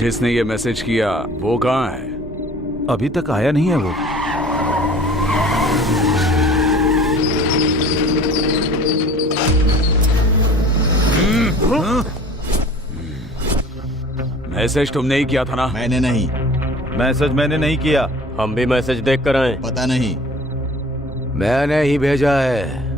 जिसने ये मैसेज किया वो कहाँ है? अभी तक आया नहीं है वो। मैसेज तुमने ही किया था ना? मैंने नहीं। मैसेज मैंने नहीं किया। हम भी मैसेज देख कर आए। पता नहीं। मैंने ही भेजा है।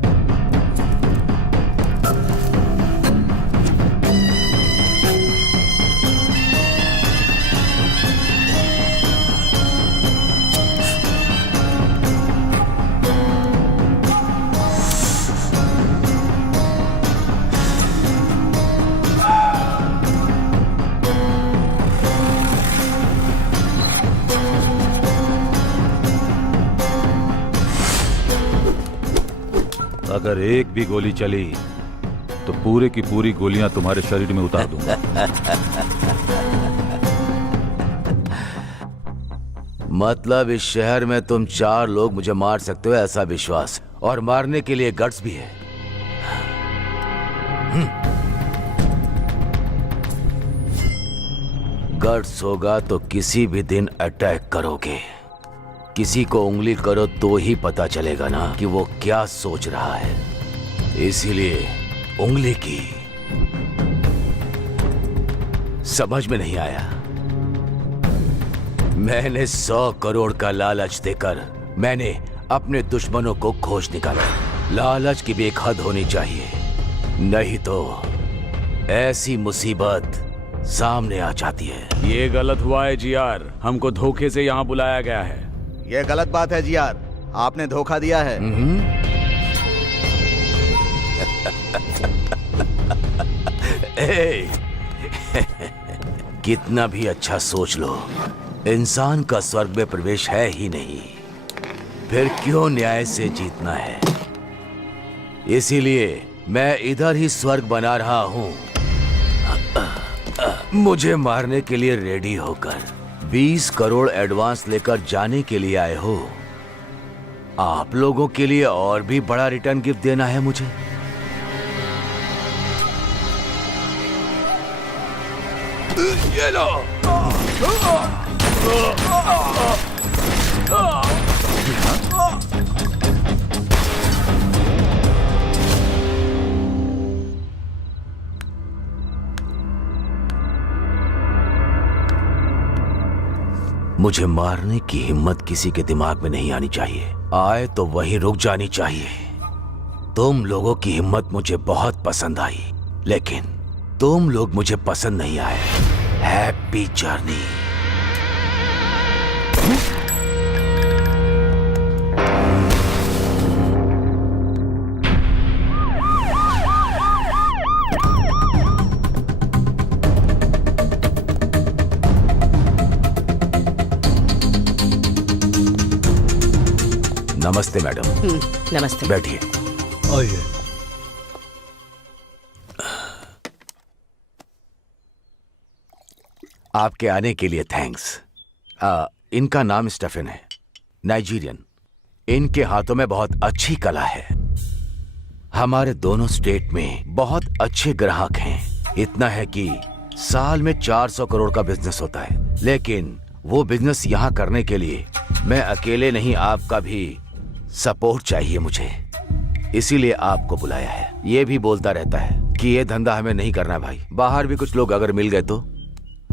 अगर एक भी गोली चली तो पूरे की पूरी गोलियां तुम्हारे शरीर में उतार दूंगा। मतलब इस शहर में तुम 4 लोग मुझे मार सकते हो ऐसा विश्वास, और मारने के लिए गट्स भी है। गट्स होगा तो किसी भी दिन अटैक करोगे। किसी को उंगली करो तो ही पता चलेगा ना कि वो क्या सोच रहा है। इसीलिए उंगली की। समझ में नहीं आया? मैंने 100 करोड़ का लालच देकर मैंने अपने दुश्मनों को खोज निकाला। लालच की भी एक हद होनी चाहिए, नहीं तो ऐसी मुसीबत सामने आ जाती है। ये गलत हुआ है जीआर, हमको धोखे से यहाँ बुलाया गया है। ये गलत बात है जीआर, आपने धोखा दिया है। कितना भी अच्छा सोच लो, इंसान का स्वर्ग में प्रवेश है ही नहीं, फिर क्यों न्याय से जीतना है? इसीलिए मैं इधर ही स्वर्ग बना रहा हूं। मुझे मारने के लिए रेडी होकर 20 करोड़ एडवांस लेकर जाने के लिए आए हो। आप लोगों के लिए और भी बड़ा रिटर्न गिफ्ट देना है मुझे। ये लो। मुझे मारने की हिम्मत किसी के दिमाग में नहीं आनी चाहिए। आए तो वहीं रुक जानी चाहिए। तुम लोगों की हिम्मत मुझे बहुत पसंद आई, लेकिन तुम लोग मुझे पसंद नहीं आए। Happy journey. नमस्ते मैडम। नमस्ते। बैठिए। आइए। आपके आने के लिए थैंक्स। इनका नाम स्टेफन है, नाइजीरियन। इनके हाथों में बहुत अच्छी कला है। हमारे दोनों स्टेट में बहुत अच्छे ग्राहक हैं। इतना है कि साल में 400 करोड़ का बिजनेस होता है, लेकिन वो बिजनेस यहाँ करने के लिए मैं अकेले नहीं, आपका भी सपोर्ट चाहिए मुझे। इसीलिए आपको बुलाया है। ये भी बोलता रहता है कि ये धंधा हमें नहीं करना भाई। बाहर भी कुछ लोग अगर मिल गए तो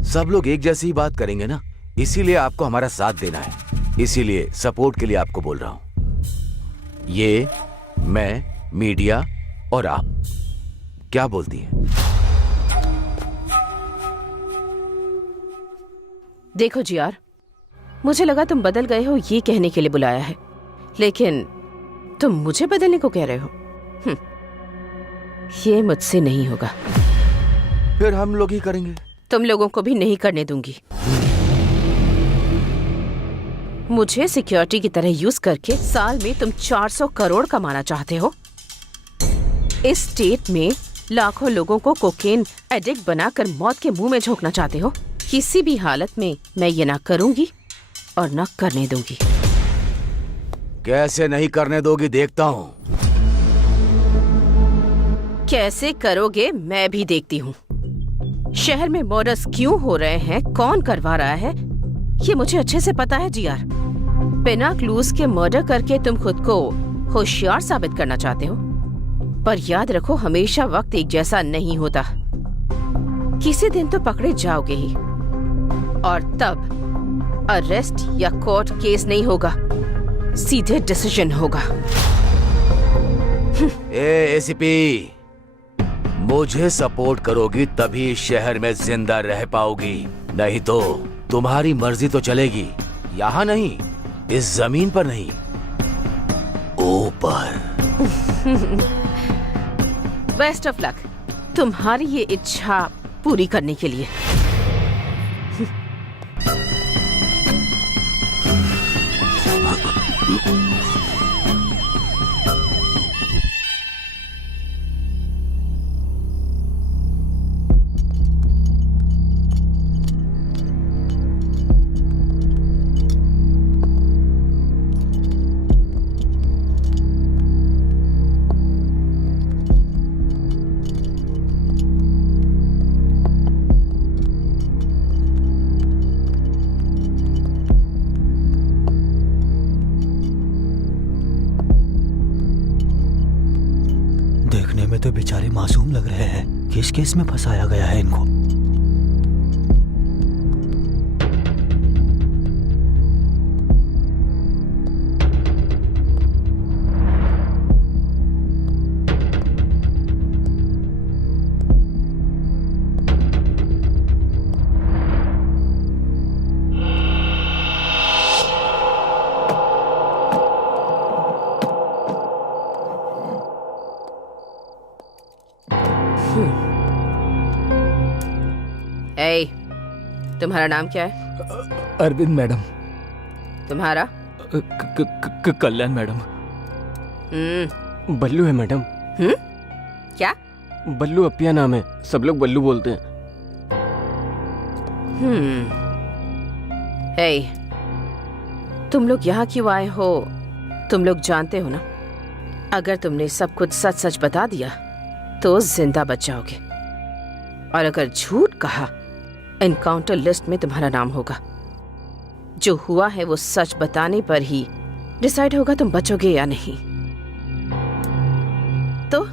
सब लोग एक जैसी ही बात करेंगे ना। इसीलिए आपको हमारा साथ देना है। इसीलिए सपोर्ट के लिए आपको बोल रहा हूं। ये मैं, मीडिया और आप, क्या बोलती हैं? देखो जी यार, मुझे लगा तुम बदल गए हो ये कहने के लिए बुलाया है, लेकिन तुम मुझे बदलने को कह रहे हो। ये मुझसे नहीं होगा। फिर हम लोग ही करेंगे। तुम लोगों को भी नहीं करने दूंगी। मुझे सिक्योरिटी की तरह यूज करके साल में तुम 400 करोड़ कमाना चाहते हो। इस स्टेट में लाखों लोगों को कोकेन एडिक्ट बनाकर मौत के मुंह में झोंकना चाहते हो। किसी भी हालत में मैं ये ना करूंगी और ना करने दूंगी। कैसे नहीं करने दोगी देखता हूं। कैसे करोगे मैं भी देखती हूँ। शहर में मर्डर्स क्यों हो रहे हैं, कौन करवा रहा है, ये मुझे अच्छे से पता है जीआर। बिना क्लूज के मर्डर करके तुम खुद को होशियार साबित करना चाहते हो, पर याद रखो हमेशा वक्त एक जैसा नहीं होता। किसी दिन तो पकड़े जाओगे ही, और तब अरेस्ट या कोर्ट केस नहीं होगा, सीधे डिसीजन होगा। एसीपी, मुझे सपोर्ट करोगी तभी इस शहर में जिंदा रह पाओगी, नहीं तो तुम्हारी मर्जी तो चलेगी, यहाँ नहीं, इस जमीन पर नहीं, ऊपर। बेस्ट ऑफ लक तुम्हारी ये इच्छा पूरी करने के लिए। देखने में तो बेचारे मासूम लग रहे हैं, किस केस में फंसाया गया है इनको? ए, तुम्हारा नाम क्या है? अरविंद मैडम। तुम्हारा? कल्याण मैडम। बल्लू है मैडम। क्या? बल्लू अपिया नाम है, सब लोग बल्लू बोलते हैं। ए, तुम लोग यहाँ क्यों आए हो? तुम लोग जानते हो ना, अगर तुमने सब कुछ सच सच बता दिया तो जिंदा बच जाओगे, और अगर झूठ कहा एनकाउंटर लिस्ट में तुम्हारा नाम होगा। जो हुआ है वो सच बताने पर ही डिसाइड होगा तुम बचोगे या नहीं। तो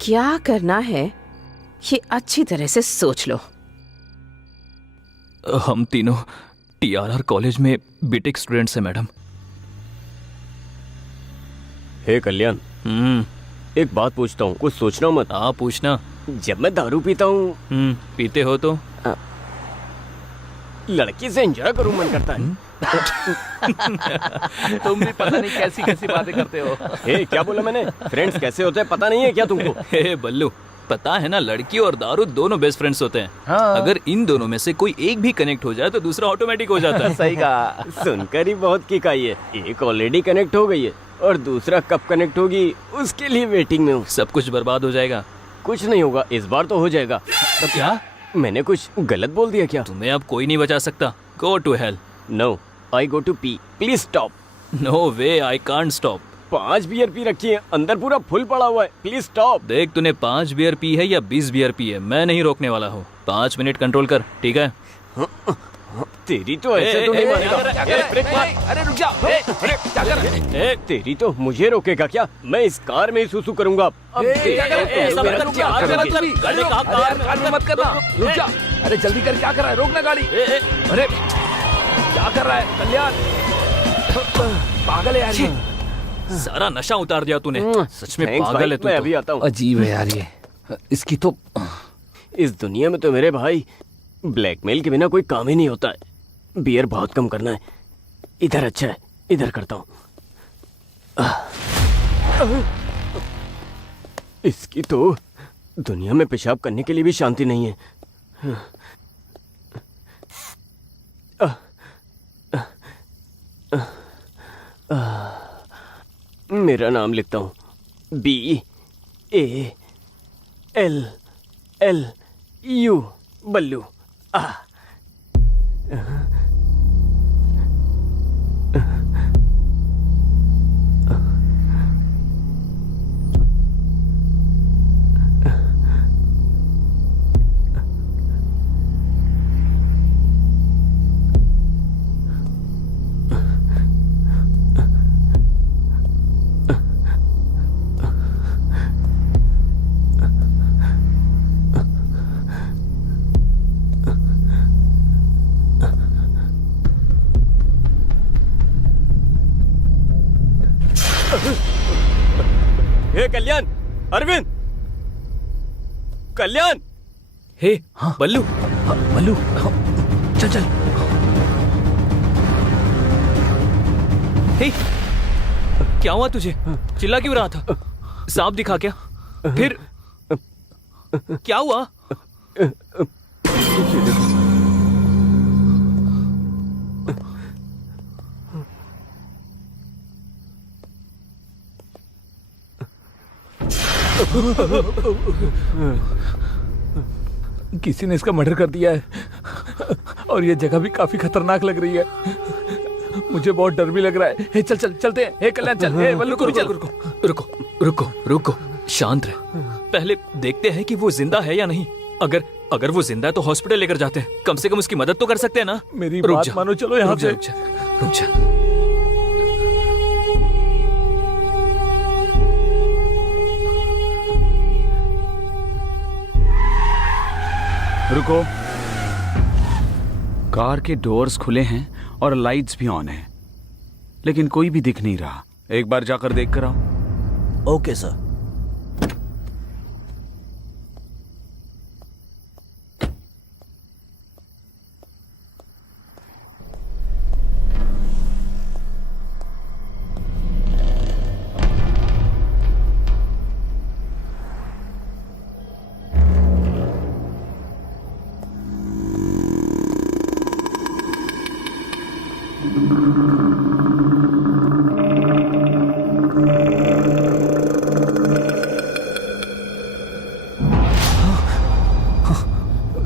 क्या करना है ये अच्छी तरह से सोच लो। हम तीनों टीआरआर कॉलेज में बीटेक स्टूडेंट्स हैं मैडम। हे कल्याण, एक बात पूछता हूँ, कुछ सोचना मत। हाँ पूछना। जब मैं दारू पीता हूँ, पीते हो तो लड़की से एंजॉय करूँ मन करता है। तुम भी पता नहीं कैसी कैसी बातें करते हो। हे, क्या बोला मैंने? फ्रेंड्स कैसे होते हैं पता नहीं है क्या तुमको? हे बल्लू, पता है ना, लड़की और दारू दोनों बेस्ट फ्रेंड्स होते हैं। हाँ। अगर इन दोनों में से कोई एक भी कनेक्ट हो जाए तो दूसरा ऑटोमेटिक हो जाता है। सही कहा। सुनकर ही बहुत किक आई है। एक ऑलरेडी कनेक्ट हो गई है और दूसरा कब कनेक्ट होगी उसके लिए वेटिंग में हूँ। सब कुछ बर्बाद हो जाएगा। कुछ नहीं होगा, इस बार तो हो जाएगा। तो क्या मैंने कुछ गलत बोल दिया क्या? तुम्हें अब कोई नहीं बचा सकता। Go to hell. No, I go to pee, please stop. No way, I can't stop. 5 beer पी रखी है, अंदर पूरा फुल पड़ा हुआ है, प्लीज स्टॉप। देख, तूने 5 बियर पी है या 20 बियर पी है, मैं नहीं रोकने वाला हूँ। 5 मिनट कंट्रोल कर, ठीक है? तेरी तो ऐसे तो नहीं मानेगा। अरे रुक जा। क्या कर रहा है? तेरी तो मुझे रोकेगा क्या? मैं इस कार में ही सुसु करूंगा। अब मत करना, रुक जा। अरे जल्दी कर, क्या कर रहा है? रोकना गाड़ी। अरे क्या कर रहा है कल्याण? पागल है यार, सारा नशा उतार दिया तूने। सच में पागल है तू। मैं अभी आता हूँ। अजीब है यार ये, इसकी तो इस दुनिया में तो मेरे भाई ब्लैकमेल के बिना कोई काम ही नहीं होता है। बियर बहुत कम करना है। इधर अच्छा है, इधर करता हूँ। इसकी तो दुनिया में पेशाब करने के लिए भी शांति नहीं है। मेरा नाम लिखता हूँ, BALLU, बल्लू। हे कल्याण, अरविंद, कल्याण। हे बल्लू, बल्लू चल चल। हे क्या हुआ तुझे? चिल्ला क्यों रहा था? सांप दिखा क्या? फिर क्या हुआ? किसी ने इसका मर्डर कर दिया है और ये जगह भी काफी खतरनाक लग रही है। मुझे बहुत डर भी लग रहा है। हे चल चल चलते हैं। हे कल्याण चल। हे बल्लू रुको चल। रुको रुको रुको रुको, शांत रह। पहले देखते हैं कि वो जिंदा है या नहीं। अगर वो जिंदा है तो हॉस्पिटल लेकर जाते हैं। कम से कम उसकी मदद तो कर सकते हैं ना। मेरी रुक बात जा, मानो, चलो यहाँ रुक जा, से। रुक जा, रुक जा। रुको। कार के डोर्स खुले हैं और लाइट्स भी ऑन हैं, लेकिन कोई भी दिख नहीं रहा। एक बार जाकर देख कर आओ। Okay sir.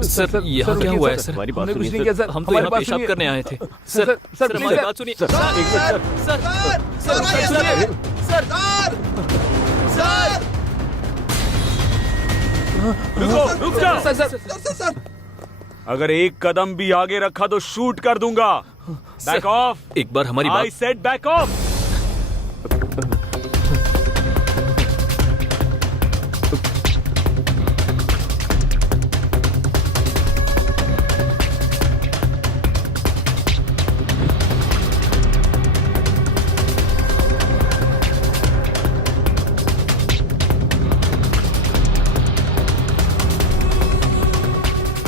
सर यहाँ क्या हुआ है? सर हमारी बात हमने कुछ सुनिए नहीं किया सर। सर। हम तो हमारी यहाँ बात पेशाब सुनिए। करने आए थे। सर, सर सर, सर हमारी सर, बात सुनिए। सर, सर सर रुक जा। सर अगर एक कदम भी आगे रखा तो शूट कर दूंगा। Back of. एक बार हमारी आई बात। Said back of.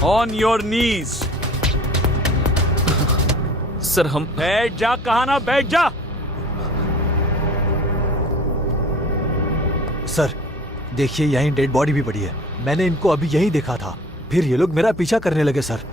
On your knees. Sir हम बैठ जा। कहा ना बैठ जा। सर देखिए, यहीं डेड बॉडी भी पड़ी है। मैंने इनको अभी यहीं देखा था, फिर ये लोग मेरा पीछा करने लगे सर।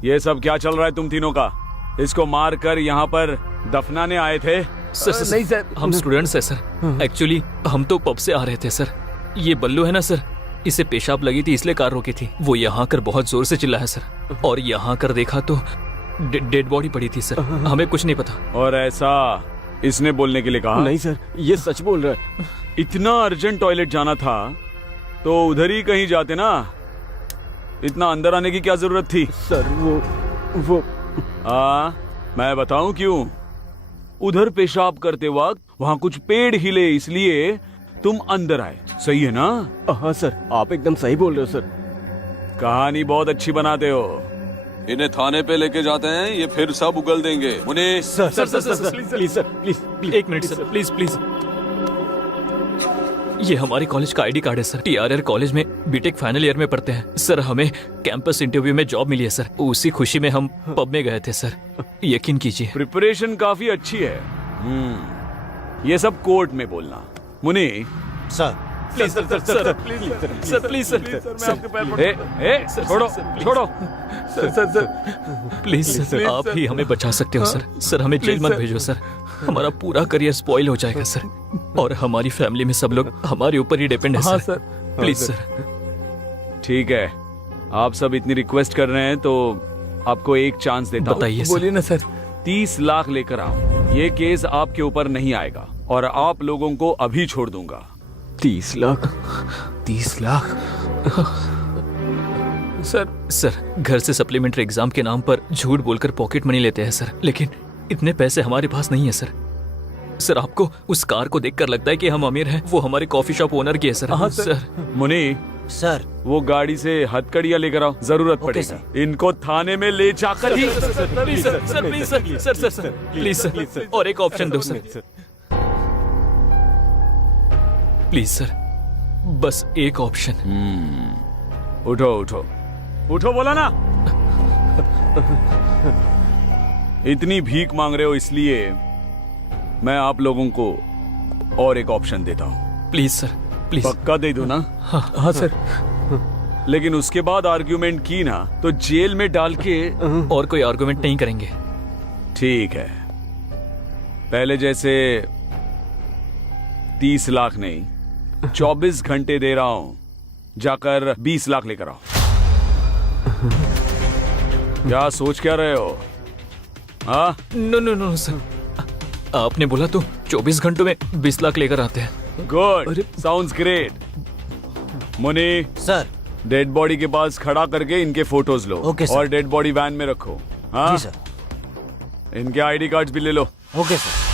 ये सब क्या चल रहा है तुम तीनों का? इसको मारकर यहाँ पर दफनाने आए थे? सर नहीं सर। हम स्टूडेंट्स हैं सर। एक्चुअली हम तो पब से आ रहे थे सर। ये बल्लू है ना सर, इसे पेशाब लगी थी इसलिए कार रोकी थी। वो यहाँ कर बहुत जोर से चिल्ला है सर, और यहाँ कर देखा तो डेड बॉडी पड़ी थी सर। हमें कुछ नहीं पता। और ऐसा इसने बोलने के लिए कहा? नहीं सर, ये सच बोल रहा है। इतना अर्जेंट टॉयलेट जाना था तो उधर ही कहीं जाते ना। इतना अंदर आने की क्या जरूरत थी? सर वो मैं बताऊं क्यों? उधर पेशाब करते वक्त वहां कुछ पेड़ हिले, इसलिए तुम अंदर आए। सही है ना? हाँ सर, आप एकदम सही बोल रहे हो सर। कहानी बहुत अच्छी बनाते हो। इन्हें थाने पे लेके जाते हैं, ये फिर सब उगल देंगे। Munis sir sir sir sir please sir, please एक मिनट सर, प्लीज प्लीज। ये हमारे कॉलेज का आईडी कार्ड है सर। TRR कॉलेज में बीटेक फाइनल ईयर में पढ़ते हैं सर। हमें कैंपस इंटरव्यू में जॉब मिली है सर। उसी खुशी में हम पब में गए थे सर। यकीन कीजिए। प्रिपरेशन काफी अच्छी है। ये सब कोर्ट में बोलना। Muni sir please sir sir sir please sir please sir छोड़ो छोड़ो। सर प्लीज सर, आप ही हमें बचा सकते हो सर। सर हमें जेल मत भेजो सर। हमारा पूरा करियर स्पॉइल हो जाएगा सर, और हमारी फैमिली में सब लोग हमारे ऊपर ही डिपेंड है हाँ सर। सर। Please sir. ठीक है, आप सब इतनी रिक्वेस्ट कर रहे हैं तो आपको एक चांस देता हूं। बताइए सर। बोलिए ना सर। 30 लाख लेकर आओ। ये केस आपके ऊपर नहीं आएगा और आप लोगों को अभी छोड़ दूंगा। 30 लाख? 30 लाख? सर घर से सप्लीमेंट्री एग्जाम के नाम पर झूठ बोलकर पॉकेट मनी लेते हैं सर, लेकिन इतने पैसे हमारे पास नहीं है सर। सर आपको उस कार को देखकर लगता है कि हम अमीर हैं? वो हमारे कॉफी शॉप ओनर की है सर। हाँ, सर मुनी, सर वो गाड़ी से हथकड़ियां लेकर आओ, जरूरत ओके, पड़ेगी। इनको थाने में ले जाकर ही please sir please sir please sir और एक ऑप्शन दो सर प्लीज सर, बस एक ऑप्शन। उठो उठो उठो, बोला ना। इतनी भीख मांग रहे हो, इसलिए मैं आप लोगों को और एक ऑप्शन देता हूँ। Please sir please. पक्का दे दो ना? हाँ सर। लेकिन उसके बाद आर्ग्यूमेंट की ना तो जेल में डाल के। और कोई आर्गुमेंट नहीं करेंगे। ठीक है, पहले जैसे 30 लाख नहीं, 24 घंटे दे रहा हूं, जाकर 20 लाख लेकर आओ। क्या सोच क्या रहे हो? हाँ, नो सर, आपने बोला तो 24 घंटों में 20 लाख लेकर आते हैं। Good, sounds great. Muni, sir. Dead body के पास खड़ा करके इनके फोटोज लो। Okay sir. और डेड बॉडी वैन में रखो। हाँ जी सर। इनके आईडी कार्ड्स भी ले लो। Okay sir.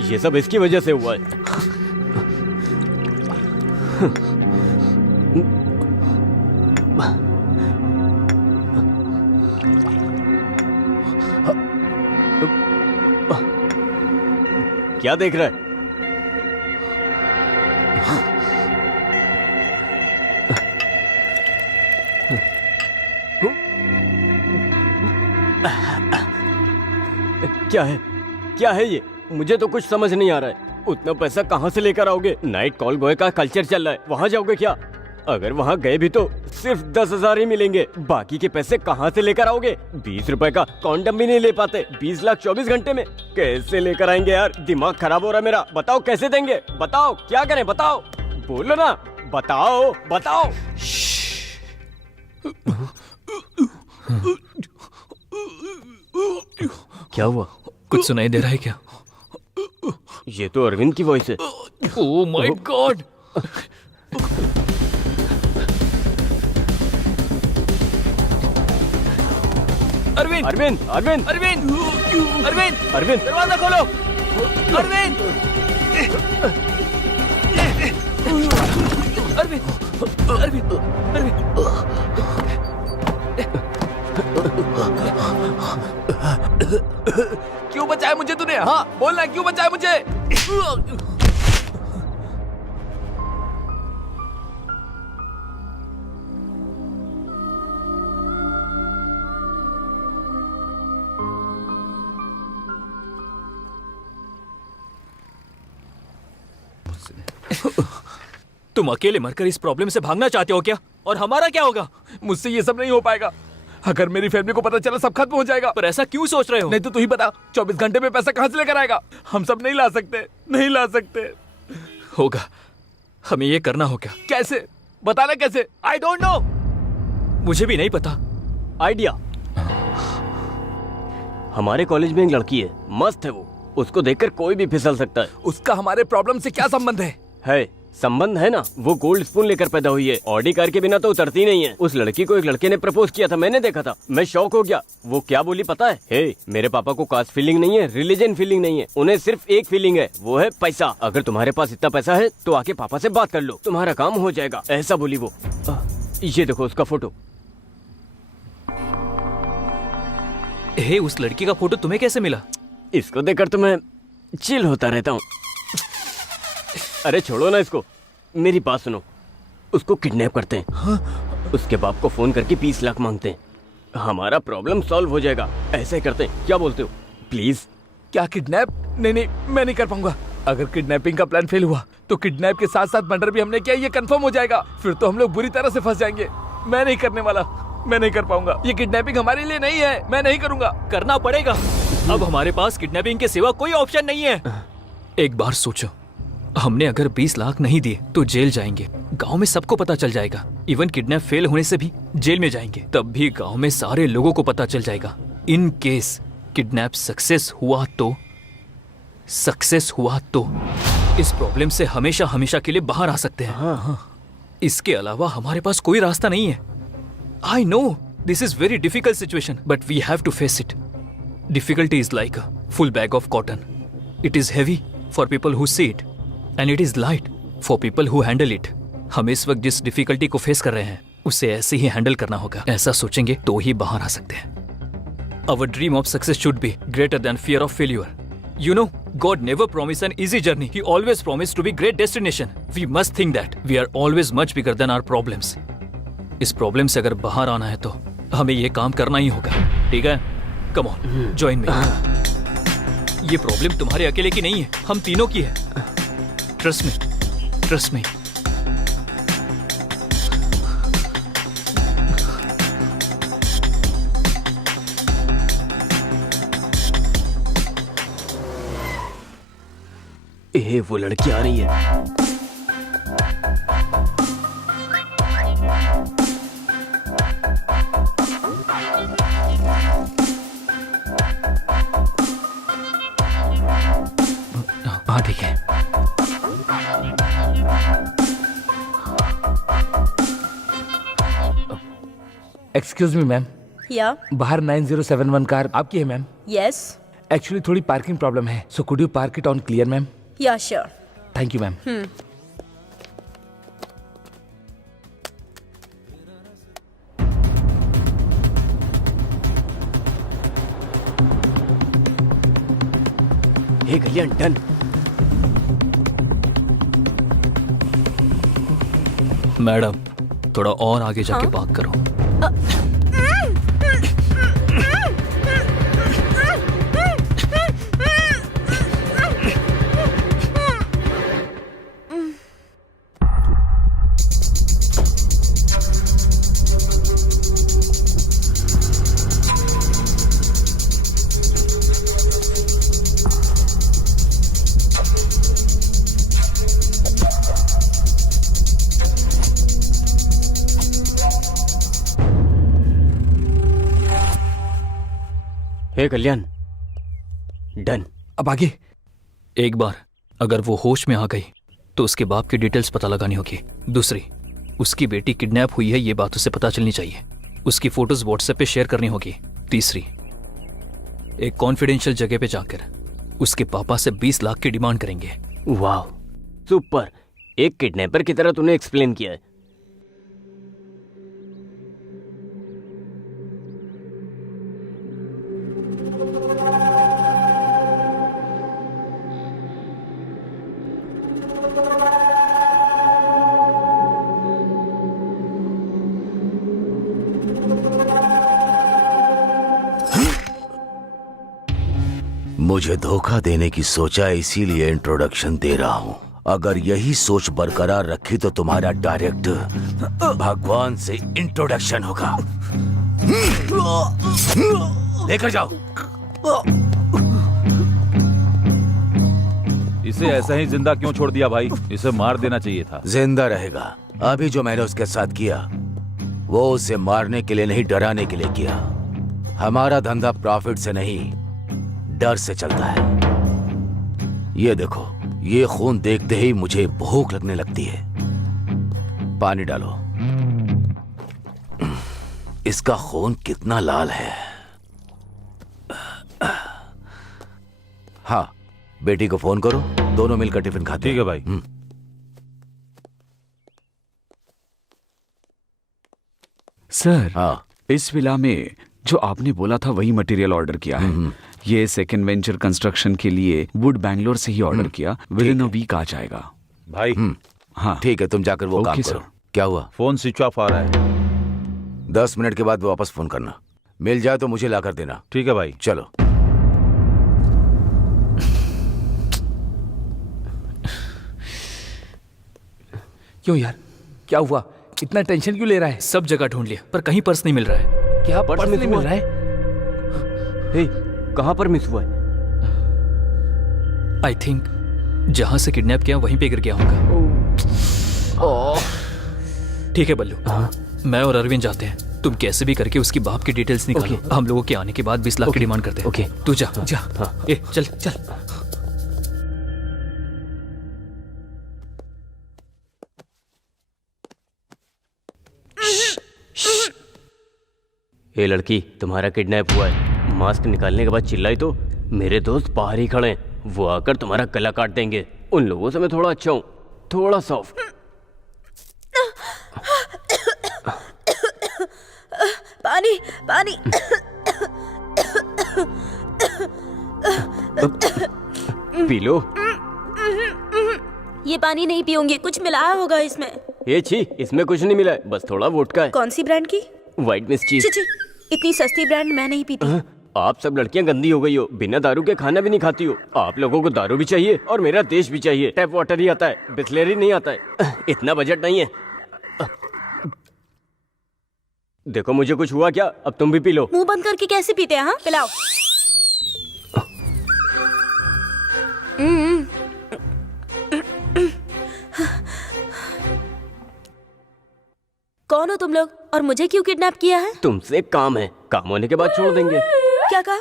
ये सब इसकी वजह से हुआ है। क्या देख रहा है? क्या है? क्या है ये? मुझे तो कुछ समझ नहीं आ रहा है। उतना पैसा कहाँ से लेकर आओगे? नाइट कॉल बॉय का कल्चर चल रहा है, वहाँ जाओगे क्या? अगर वहाँ गए भी तो सिर्फ 10,000 ही मिलेंगे। बाकी के पैसे कहाँ से लेकर आओगे? 20 रुपए का कॉन्डम भी नहीं ले पाते। 20 लाख 24 घंटे में कैसे लेकर आएंगे यार? दिमाग खराब हो रहा है मेरा। बताओ कैसे देंगे? बताओ क्या करें? बताओ, बोलो ना, बताओ बताओ। क्या हुआ? कुछ सुनाई दे रहा है क्या? ये तो अरविंद की वॉइस है। Oh my god. Arvind Arvind Arvind Arvind Arvind Arvind, दरवाजा खोलो। अरविंद अरविंद अरविंद अरविंद क्यों बचाया मुझे तूने? हाँ बोलना, क्यों बचाया मुझे? तुम अकेले मरकर इस प्रॉब्लम से भागना चाहते हो क्या? और हमारा क्या होगा? मुझसे ये सब नहीं हो पाएगा। अगर मेरी फैमिली को पता चला सब खत्म हो जाएगा। पर ऐसा क्यों सोच रहे हो? नहीं तो तू ही बता, 24 घंटे में पैसा कहाँ से लेकर आएगा? हम सब नहीं ला सकते, नहीं ला सकते। होगा, हमें ये करना होगा। कैसे? बताना कैसे? आई डोंट नो, मुझे भी नहीं पता। आइडिया। हमारे कॉलेज में एक लड़की है, मस्त है वो। उसको देखकर कोई भी फिसल सकता है। उसका हमारे प्रॉब्लम से क्या संबंध है? संबंध है ना, वो गोल्ड स्पून लेकर पैदा हुई है। ऑडी कार के बिना तो उतरती नहीं है। उस लड़की को एक लड़के ने प्रपोज किया था, मैंने देखा था। मैं शॉक हो गया। वो क्या बोली पता है? हे, मेरे पापा को कास्ट फीलिंग नहीं है, रिलीजन फीलिंग नहीं है, उन्हें सिर्फ एक फीलिंग है, वो है पैसा। अगर तुम्हारे पास इतना पैसा है तो आके पापा से बात कर लो, तुम्हारा काम हो जाएगा, ऐसा बोली वो। ये देखो उसका फोटो। हे, उस लड़की का फोटो तुम्हें कैसे मिला? इसको देखकर तो मैं चिल होता रहता हूँ। अरे छोड़ो ना इसको, मेरी बात सुनो। उसको किडनैप करते हैं। हाँ? उसके बाप को फोन करके 20 लाख मांगते हैं। हमारा प्रॉब्लम सॉल्व हो जाएगा। ऐसे ही करते हैं, क्या बोलते हो? प्लीज। क्या किडनैप? नहीं, मैं नहीं कर पाऊंगा। अगर किडनैपिंग का प्लान फेल हुआ तो किडनैप के साथ साथ मर्डर भी हमने किया, ये कंफर्म हो जाएगा। फिर तो हम लोग बुरी तरह से फंस जाएंगे। मैं नहीं करने वाला, मैं नहीं कर पाऊंगा। ये किडनैपिंग हमारे लिए नहीं है, मैं नहीं करूंगा। करना पड़ेगा। अब हमारे पास किडनैपिंग के सिवा कोई ऑप्शन नहीं है। एक बार सोचो, हमने अगर 20 लाख नहीं दिए तो जेल जाएंगे, गांव में सबको पता चल जाएगा। इवन किडनैप फेल होने से भी जेल में जाएंगे, तब भी गांव में सारे लोगों को पता चल जाएगा। इन केस किडनैप सक्सेस हुआ तो इस प्रॉब्लम से हमेशा हमेशा के लिए बाहर आ सकते हैं। इसके अलावा हमारे पास कोई रास्ता नहीं है। I know this is very difficult situation but we have to face it. Difficulty is like a full bag of cotton. It is heavy for people who see it and it is light for people who handle it. हम इस वक्त जिस difficulty को face कर रहे हैं उसे ऐसे ही हैंडल करना होगा। ऐसा सोचेंगे तो ही बाहर आ सकते हैं। Our dream of success should be greater than fear of failure. You know, God never promised an easy journey. He always promised to be great destination. We must think that we are always much bigger than our problems. इस problem से अगर बाहर आना है तो हमें ये काम करना ही होगा। ठीक है? Come on, join me. ये प्रॉब्लम तुम्हारे अकेले की नहीं है, हम तीनों की है। Trust me. Trust me. वो लड़की आ रही है। हाँ ठीक है। एक्सक्यूज मी मैम, या बाहर 9071 कार आपकी है मैम? यस एक्चुअली थोड़ी पार्किंग प्रॉब्लम है, so could you park it on clear ma'am? Yeah sure. Thank you ma'am. Hey Kalyan, done. Madam थोड़ा और आगे जाके पार्क करो। Hey Kalyan, done. अब आगे? एक बार अगर वो होश में आ गई तो उसके बाप की डिटेल्स पता लगानी होगी। दूसरी, उसकी बेटी किडनैप हुई है ये बात उसे पता चलनी चाहिए। उसकी फोटोज व्हाट्सएप पे शेयर करनी होगी। तीसरी, एक कॉन्फिडेंशियल जगह पे जाकर उसके पापा से 20 लाख की डिमांड करेंगे। वाह, सुपर। एक किडनैपर की तरह तूने एक्सप्लेन किया है। मुझे धोखा देने की सोचा, इसीलिए इंट्रोडक्शन दे रहा हूं। अगर यही सोच बरकरार रखी तो तुम्हारा डायरेक्ट भगवान से इंट्रोडक्शन होगा। लेकर जाओ। इसे ऐसा ही जिंदा क्यों छोड़ दिया भाई? इसे मार देना चाहिए था। जिंदा रहेगा। अभी जो मैंने उसके साथ किया वो उसे मारने के लिए नहीं, डराने के लिए किया। हमारा धंधा प्रॉफिट से नहीं, डर से चलता है। ये देखो, ये खून देखते ही मुझे भूख लगने लगती है। पानी डालो। इसका खून कितना लाल है। हाँ, बेटी को फोन करो, दोनों मिलकर टिफिन खाते हैं। ठीक है भाई। सर, हाँ, इस विला में जो आपने बोला था वही मटेरियल ऑर्डर किया है। ये सेकंड वेंचर कंस्ट्रक्शन के लिए वुड बैंगलोर से ही ऑर्डर किया। विद इन अ वीक आ जाएगा भाई। हाँ ठीक है, तुम जाकर वो काम सर। करो। क्या हुआ? फोन स्विच ऑफ आ रहा है। 10 मिनट के बाद वापस फोन करना। मिल जाए तो मुझे लाकर देना। ठीक है भाई। चलो। क्यों यार, क्या हुआ? इतना टेंशन क्यों ले रहा है? सब जगह ढूंढ लिया पर कहीं पर्स नहीं मिल रहा है। क्या पर्स पर्स मिस नहीं मिल हुआ? रहा है? हे, कहाँ पर मिस हुआ है? आई थिंक जहाँ से किडनैप किया वहीं पे गिर गया होगा। ठीक है बल्लू, मैं और अरविंद जाते हैं। तुम कैसे भी करके उसकी बाप की डिटेल्स निकालो। हम लोगों के आने के बाद 20 लाख की डिमांड करते हैं। ओके। तू जा जा। ए चल चल। ये लड़की, तुम्हारा किडनैप हुआ है। मास्क निकालने के बाद चिल्लाई तो मेरे दोस्त बाहर ही खड़े हैं, वो आकर तुम्हारा गला काट देंगे। उन लोगों से मैं थोड़ा अच्छा हूँ, थोड़ा सॉफ्ट। पानी पानी। P low. ये पानी नहीं पीऊंगी, कुछ मिलाया होगा इसमें। ये छी, इसमें कुछ नहीं मिला है, बस थोड़ा वोडका है। कौन सी ब्रांड की? व्हाइट मिस चीज। छी, इतनी सस्ती ब्रांड मैं नहीं पीती। आप सब लड़कियां गंदी हो गई हो, बिना दारू के खाना भी नहीं खाती हो। आप लोगों को दारू भी चाहिए और मेरा देश भी चाहिए। टैप वाटर ही आता है, बिस्लेरी नहीं आता है। इतना बजट नहीं है। देखो मुझे कुछ हुआ क्या, अब तुम भी पी लो। मुंह बंद करके कैसे पीते हैं? हाँ, पिलाओ। कौन हो तुम लोग और मुझे क्यों किडनैप किया है? तुमसे काम है, काम होने के बाद छोड़ देंगे। क्या कहा?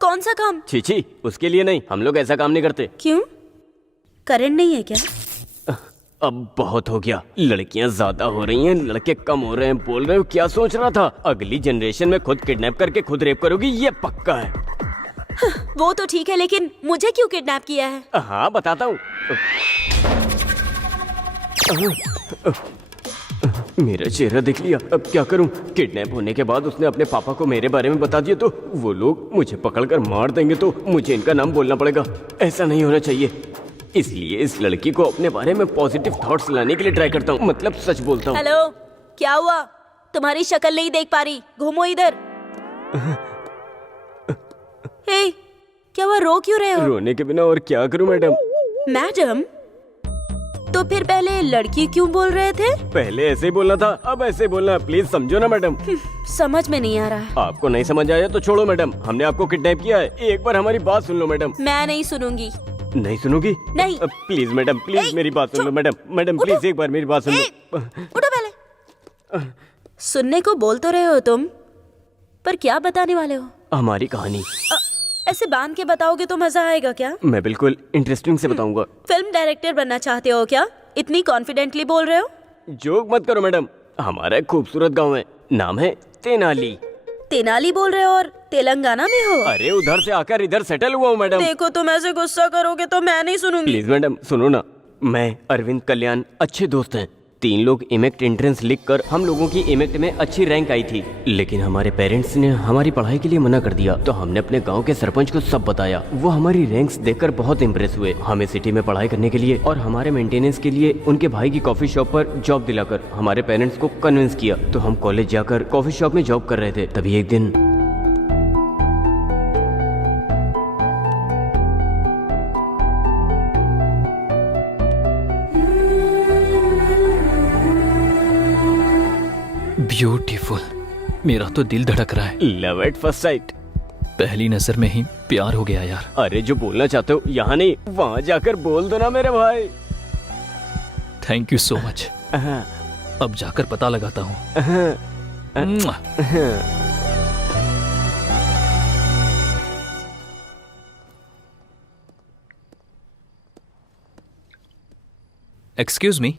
कौन सा काम? छी छी, उसके लिए नहीं, हम लोग ऐसा काम नहीं करते। क्यों? करंट नहीं है क्या? अब बहुत हो गया, लड़कियां ज्यादा हो रही हैं, लड़के कम हो रहे हैं। बोल रहे हो क्या सोच रहा था? अगली जनरेशन में खुद किडनैप करके खुद रेप करोगी, ये पक्का है। वो तो ठीक है, लेकिन मुझे क्यों किडनैप किया है? हाँ बताता हूँ। मेरा चेहरा देख लिया, अब क्या करूं? किडनैप होने के बाद उसने अपने पापा को मेरे बारे में बता दिया तो वो लोग मुझे पकड़कर मार देंगे, तो मुझे इनका नाम बोलना पड़ेगा। ऐसा नहीं होना चाहिए, इसलिए इस लड़की को अपने बारे में पॉजिटिव थॉट्स लाने के लिए ट्राई करता हूँ, मतलब सच बोलता हूँ। हेलो, क्या हुआ? तुम्हारी शक्ल नहीं देख पा रही, घूमो इधर। हे, क्या हुआ? रो क्यों रहे हो? रोने के बिना और क्या करूं मैडम? मैडम? तो फिर पहले लड़की क्यों बोल रहे थे? पहले ऐसे ही बोलना था, अब ऐसे बोलना, प्लीज समझो ना मैडम। समझ में नहीं आ रहा। आपको नहीं समझ आया तो छोड़ो मैडम, हमने आपको किडनैप किया है, एक बार हमारी बात सुन लो मैडम। मैं नहीं सुनूंगी। नहीं सुनोगी? नहीं। प्लीज मैडम, प्लीज मेरी बात सुन लो मैडम। मैडम प्लीज एक बार मेरी बात सुन लो। उठो पहले। सुनने को बोल तो रहे हो तुम, पर क्या बताने वाले हो? हमारी कहानी। ऐसे बांध के बताओगे तो मजा आएगा क्या? मैं बिल्कुल इंटरेस्टिंग से बताऊंगा। फिल्म डायरेक्टर बनना चाहते हो क्या? इतनी कॉन्फिडेंटली बोल रहे हो। जोक मत करो मैडम, हमारा एक खूबसूरत गांव है, नाम है तेनाली। तेनाली बोल रहे हो और तेलंगाना में हो? अरे उधर से आकर इधर सेटल हुआ हूँ मैडम। देखो तुम ऐसे गुस्सा करोगे तो मैं नहीं सुनूंगी। प्लीज मैडम सुनो ना, मैं अरविंद कल्याण अच्छे दोस्त हैं। 3 लोग इमेक्ट एंट्रेंस लिखकर हम लोगों की इमेक्ट में अच्छी रैंक आई थी, लेकिन हमारे पेरेंट्स ने हमारी पढ़ाई के लिए मना कर दिया। तो हमने अपने गांव के सरपंच को सब बताया, वो हमारी रैंक्स देखकर बहुत इम्प्रेस हुए। हमें सिटी में पढ़ाई करने के लिए और हमारे मेंटेनेंस के लिए उनके भाई की कॉफी शॉप पर जॉब दिलाकर हमारे पेरेंट्स को कन्विंस किया। तो हम कॉलेज जाकर कॉफी शॉप में जॉब कर रहे थे, तभी एक दिन ब्यूटीफुल, मेरा तो दिल धड़क रहा है। लव एट फर्स्ट साइट, पहली नजर में ही प्यार हो गया यार। अरे जो बोलना चाहते हो यहाँ नहीं, वहाँ जाकर बोल दो ना मेरे भाई। Thank you so much. अब जाकर पता लगाता हूँ। Excuse me.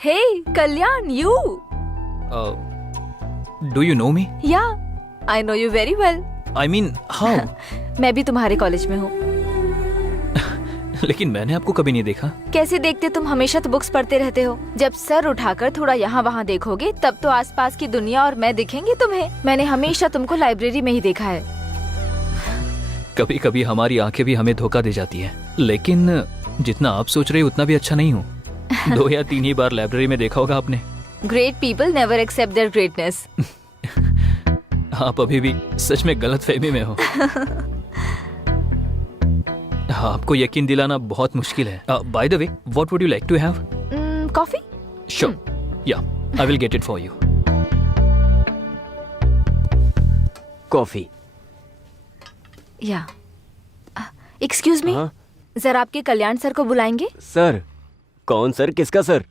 Hey Kalyan, you? Do you know me? Yeah, I know you very well. I mean, how? मैं भी तुम्हारे कॉलेज में हूँ। लेकिन मैंने आपको कभी नहीं देखा। कैसे देखते, तुम हमेशा तो बुक्स पढ़ते रहते हो। जब सर उठाकर थोड़ा यहाँ वहाँ देखोगे तब तो आसपास की दुनिया और मैं दिखेंगे तुम्हें। मैंने हमेशा तुमको लाइब्रेरी में ही देखा है। कभी कभी हमारी आंखें भी हमें धोखा दे जाती है, लेकिन जितना आप सोच रहे हो उतना भी अच्छा नहीं हूँ। 2 या 3 ही बार लाइब्रेरी में देखा होगा आपने। Great people never accept their greatness. आप अभी भी सच में गलत फहमी में हो। आपको यकीन दिलाना बहुत मुश्किल है। By the way, what would you like to have? Coffee? Sure, yeah I will get it for you. Coffee. Yeah excuse me, जरा आपके कल्याण सर को बुलाएंगे। सर? कौन सर? किसका सर?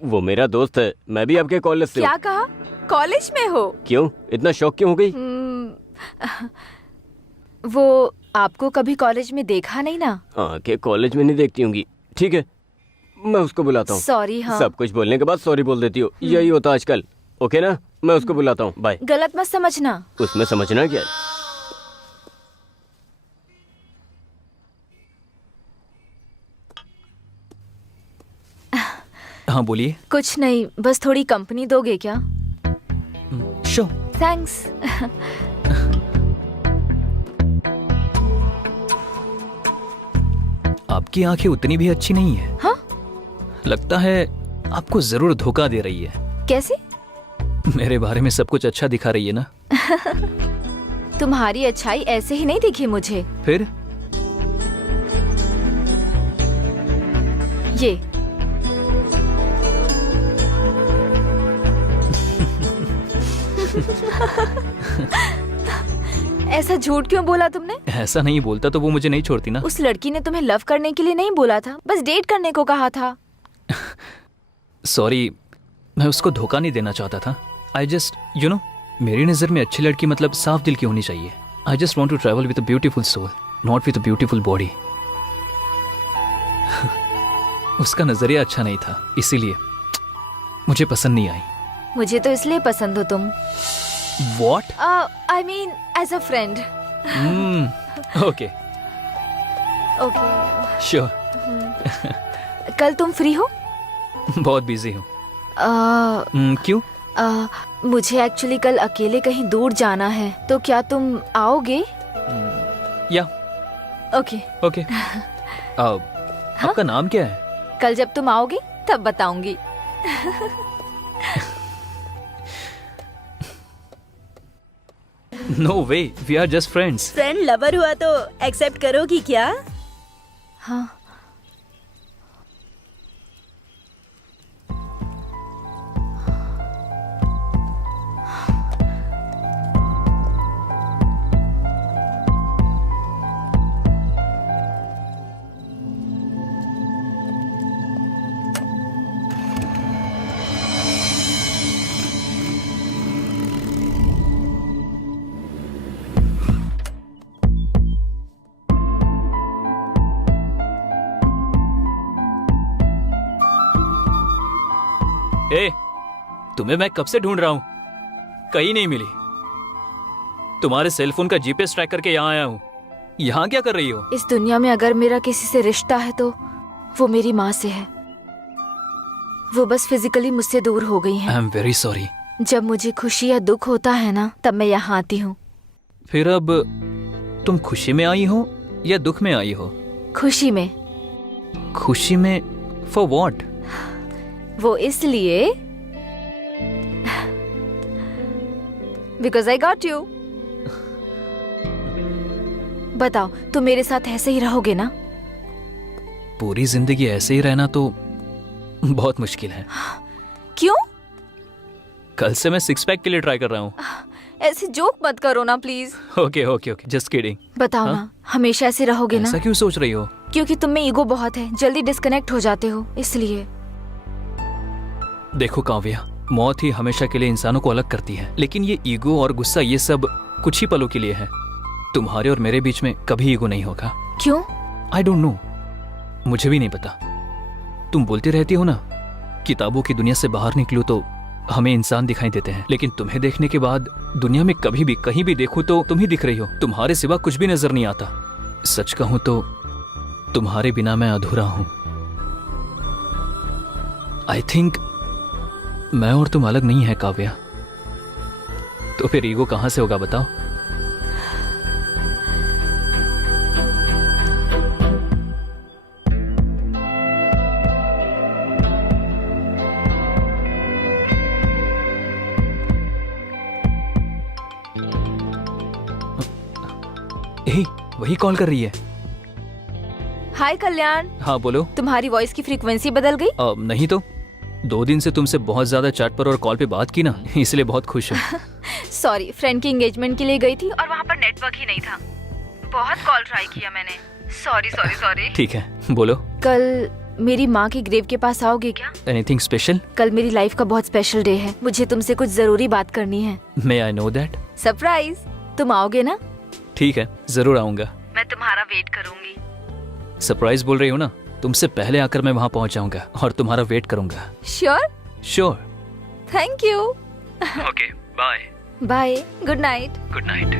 वो मेरा दोस्त है, मैं भी आपके कॉलेज से हूँ। क्या कहा? कॉलेज में हो? क्यों इतना शौक क्यों हो गई? वो आपको कभी कॉलेज में देखा नहीं ना। आके कॉलेज में नहीं देखती होंगी। ठीक है, मैं उसको बुलाता हूँ। सॉरी। हाँ, सब कुछ बोलने के बाद सॉरी बोल देती हो, यही होता आजकल। ओके ना, मैं उसको बुलाता हूँ। बाय। गलत मत समझना। उसमें समझना क्या है? हाँ बोलिए। कुछ नहीं, बस थोड़ी कंपनी दोगे क्या? शो। थैंक्स। आपकी आंखें उतनी भी अच्छी नहीं है। हाँ? लगता है आपको जरूर धोखा दे रही है। कैसे? मेरे बारे में सब कुछ अच्छा दिखा रही है ना। तुम्हारी अच्छाई ऐसे ही नहीं दिखी मुझे। फिर? ये ऐसा झूठ क्यों बोला तुमने? ऐसा नहीं बोलता तो वो मुझे नहीं छोड़ती ना। उस लड़की ने तुम्हें लव करने के लिए नहीं बोला था, बस डेट करने को कहा था। सॉरी, मैं उसको धोखा नहीं देना चाहता था। आई जस्ट मेरी नजर में अच्छी लड़की मतलब साफ दिल की होनी चाहिए। I just want to travel with a beautiful soul, not with a beautiful body. उसका नजरिया अच्छा नहीं था, इसीलिए मुझे पसंद नहीं आई। मुझे तो इसलिए पसंद हो तुम। What? I mean as a friend. Okay. Okay. Sure. कल तुम फ्री हो? बहुत बिजी हूँ। क्यों? मुझे एक्चुअली कल अकेले कहीं दूर जाना है, तो क्या तुम आओगे? या। ओके। ओके। आपका नाम क्या है? कल जब तुम आओगे तब बताऊंगी। No way, we are just friends. Friend lover हुआ तो एक्सेप्ट करोगी क्या? हाँ। ए, तुम्हें मैं कब से ढूंढ रहा हूं, कहीं नहीं मिली। तुम्हारे सेलफोन का जीपीएस ट्रैक करके यहाँ आया हूँ। यहाँ क्या कर रही हो? इस दुनिया में अगर मेरा किसी से रिश्ता है तो वो मेरी माँ से है। वो बस फिजिकली मुझसे दूर हो गई हैं। I am very sorry. जब मुझे खुशी या दुख होता है ना, तब मैं यहाँ आती हूँ। फिर अब तुम खुशी में आई हो या दुख में आई हो? खुशी में। खुशी में? For what? वो इसलिए बिकॉज आई गॉट यू। बताओ, तुम मेरे साथ ऐसे ही रहोगे ना? पूरी जिंदगी ऐसे ही रहना तो बहुत मुश्किल है। क्यों? कल से मैं सिक्स पैक के लिए ट्राई कर रहा हूँ। ऐसे जोक मत करो ना please. Okay okay okay, just kidding. बताओ ना, हमेशा ऐसे रहोगे ना? ऐसा क्यों सोच रही हो? क्योंकि तुम में ईगो बहुत है, जल्दी डिस्कनेक्ट हो जाते हो, इसलिए। देखो काव्या, मौत ही हमेशा के लिए इंसानों को अलग करती है, लेकिन ये ईगो और गुस्सा ये सब कुछ ही पलों के लिए है। तुम्हारे और मेरे बीच में कभी ईगो नहीं होगा। क्यों? आई डोंट नो, मुझे भी नहीं पता। तुम बोलती रहती हो ना, किताबों की दुनिया से बाहर निकलो तो हमें इंसान दिखाई देते हैं, लेकिन तुम्हें देखने के बाद दुनिया में कभी भी कहीं भी देखूं तो तुम ही दिख रही हो। तुम्हारे सिवा कुछ भी नजर नहीं आता। सच कहूं तो तुम्हारे बिना मैं अधूरा हूं। आई थिंक मैं और तुम अलग नहीं है काव्या। तो फिर ईगो कहां से होगा बताओ? वही कॉल कर रही है। हाय कल्याण। हाँ बोलो। तुम्हारी वॉइस की फ्रीक्वेंसी बदल गई? नहीं तो 2 दिन से तुमसे बहुत ज्यादा चैट पर और कॉल पे बात की ना, इसलिए बहुत खुश हूँ। सॉरी, फ्रेंड की एंगेजमेंट के लिए गई थी और वहाँ पर नेटवर्क ही नहीं था। बहुत कॉल ट्राई किया मैंने। Sorry sorry sorry. ठीक है, बोलो। कल मेरी माँ की ग्रेव के पास आओगे क्या? Anything special? कल मेरी लाइफ का बहुत स्पेशल डे है, मुझे तुमसे कुछ जरूरी बात करनी है। मे आई नो दैट? सरप्राइज। तुम आओगे ना? ठीक है, जरूर आऊंगा। मैं तुम्हारा वेट करूंगी। सरप्राइज बोल रही हो ना, तुमसे पहले आकर मैं वहाँ पहुँच जाऊंगा और तुम्हारा वेट करूंगा। Sure? Sure. Thank you. Okay, bye. Bye, good night. Good night.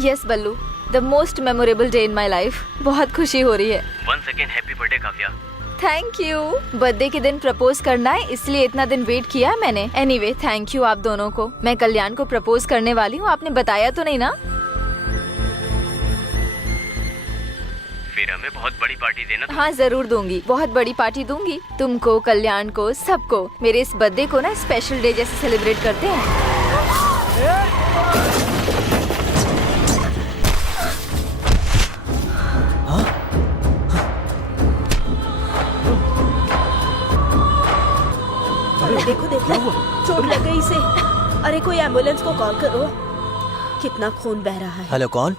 Yes Ballu, the most memorable day in my life. बहुत खुशी हो रही है। Once again happy birthday Kavya. Thank you. Birthday के दिन प्रपोज करना है, इसलिए इतना दिन वेट किया है मैंने। एनीवे, थैंक यू आप दोनों को। मैं कल्याण को प्रपोज करने वाली हूँ, आपने बताया तो नहीं ना? फिर हमें बहुत बड़ी पार्टी देना। हाँ जरूर दूंगी, बहुत बड़ी पार्टी दूंगी। तुमको, कल्याण को, सबको। मेरे इस बर्थडे को ना स्पेशल डे जैसे सेलिब्रेट करते हैं। देखो देखो, चोट लग गई इसे। अरे कोई एम्बुलेंस को कॉल करो। कितना खून बह रहा है। हेलो, कौन?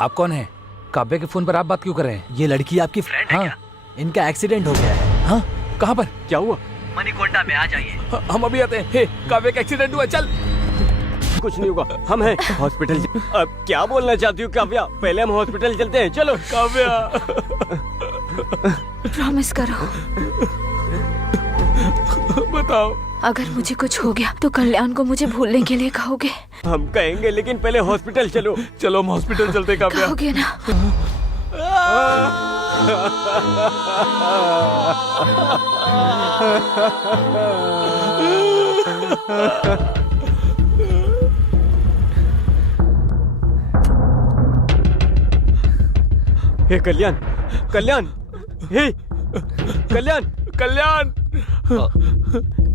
आप कौन है? काव्या के फोन पर आप बात क्यों कर रहे हैं? ये लड़की आपकी फ्रेंड है क्या? इनका एक्सीडेंट हो गया है। हाँ, कहाँ पर? क्या हुआ? मणिकोंडा में आ जाइए। हम अभी आते हैं। हे, काव्या का एक्सीडेंट हुआ, चल। कुछ नहीं होगा, हम हैं हॉस्पिटल। अब क्या बोलना चाहती हूँ काव्या? पहले हम हॉस्पिटल चलते हैं, चलो। काव्या, प्रॉमिस करो, बताओ। अगर मुझे कुछ हो गया तो कल्याण को मुझे भूलने के लिए कहोगे? हम कहेंगे, लेकिन पहले हॉस्पिटल चलो। चलो हम हॉस्पिटल चलते हैं, काव्या। कहोगे ना? हे कल्याण, कल्याण, हे कल्याण, कल्याण,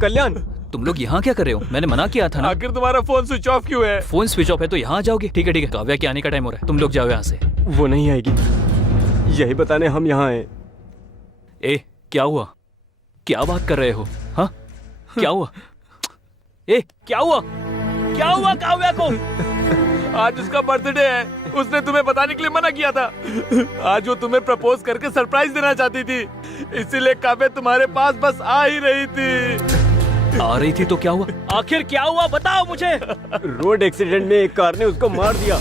कल्याण। तुम लोग यहाँ क्या कर रहे हो? मैंने मना किया था ना। आखिर तुम्हारा फोन स्विच ऑफ क्यों है? फोन स्विच ऑफ है तो यहाँ आ जाओगे? ठीक है ठीक है, काव्या के आने का टाइम हो रहा है, तुम लोग जाओ यहाँ से। वो नहीं आएगी, यही बताने हम यहाँ आए। ए, क्या हुआ? क्या बात कर रहे हो? हाँ, क्या हुआ? ए, क्या हुआ? क्या हुआ काव्या को? आज उसका बर्थडे है, उसने तुम्हें बताने के लिए मना किया था। आज वो तुम्हें प्रपोज करके सरप्राइज देना चाहती थी, इसीलिए काव्या तुम्हारे पास बस आ ही रही थी। आ रही थी तो क्या हुआ? आखिर क्या हुआ, बताओ मुझे। रोड एक्सीडेंट में एक कार ने उसको मार दिया।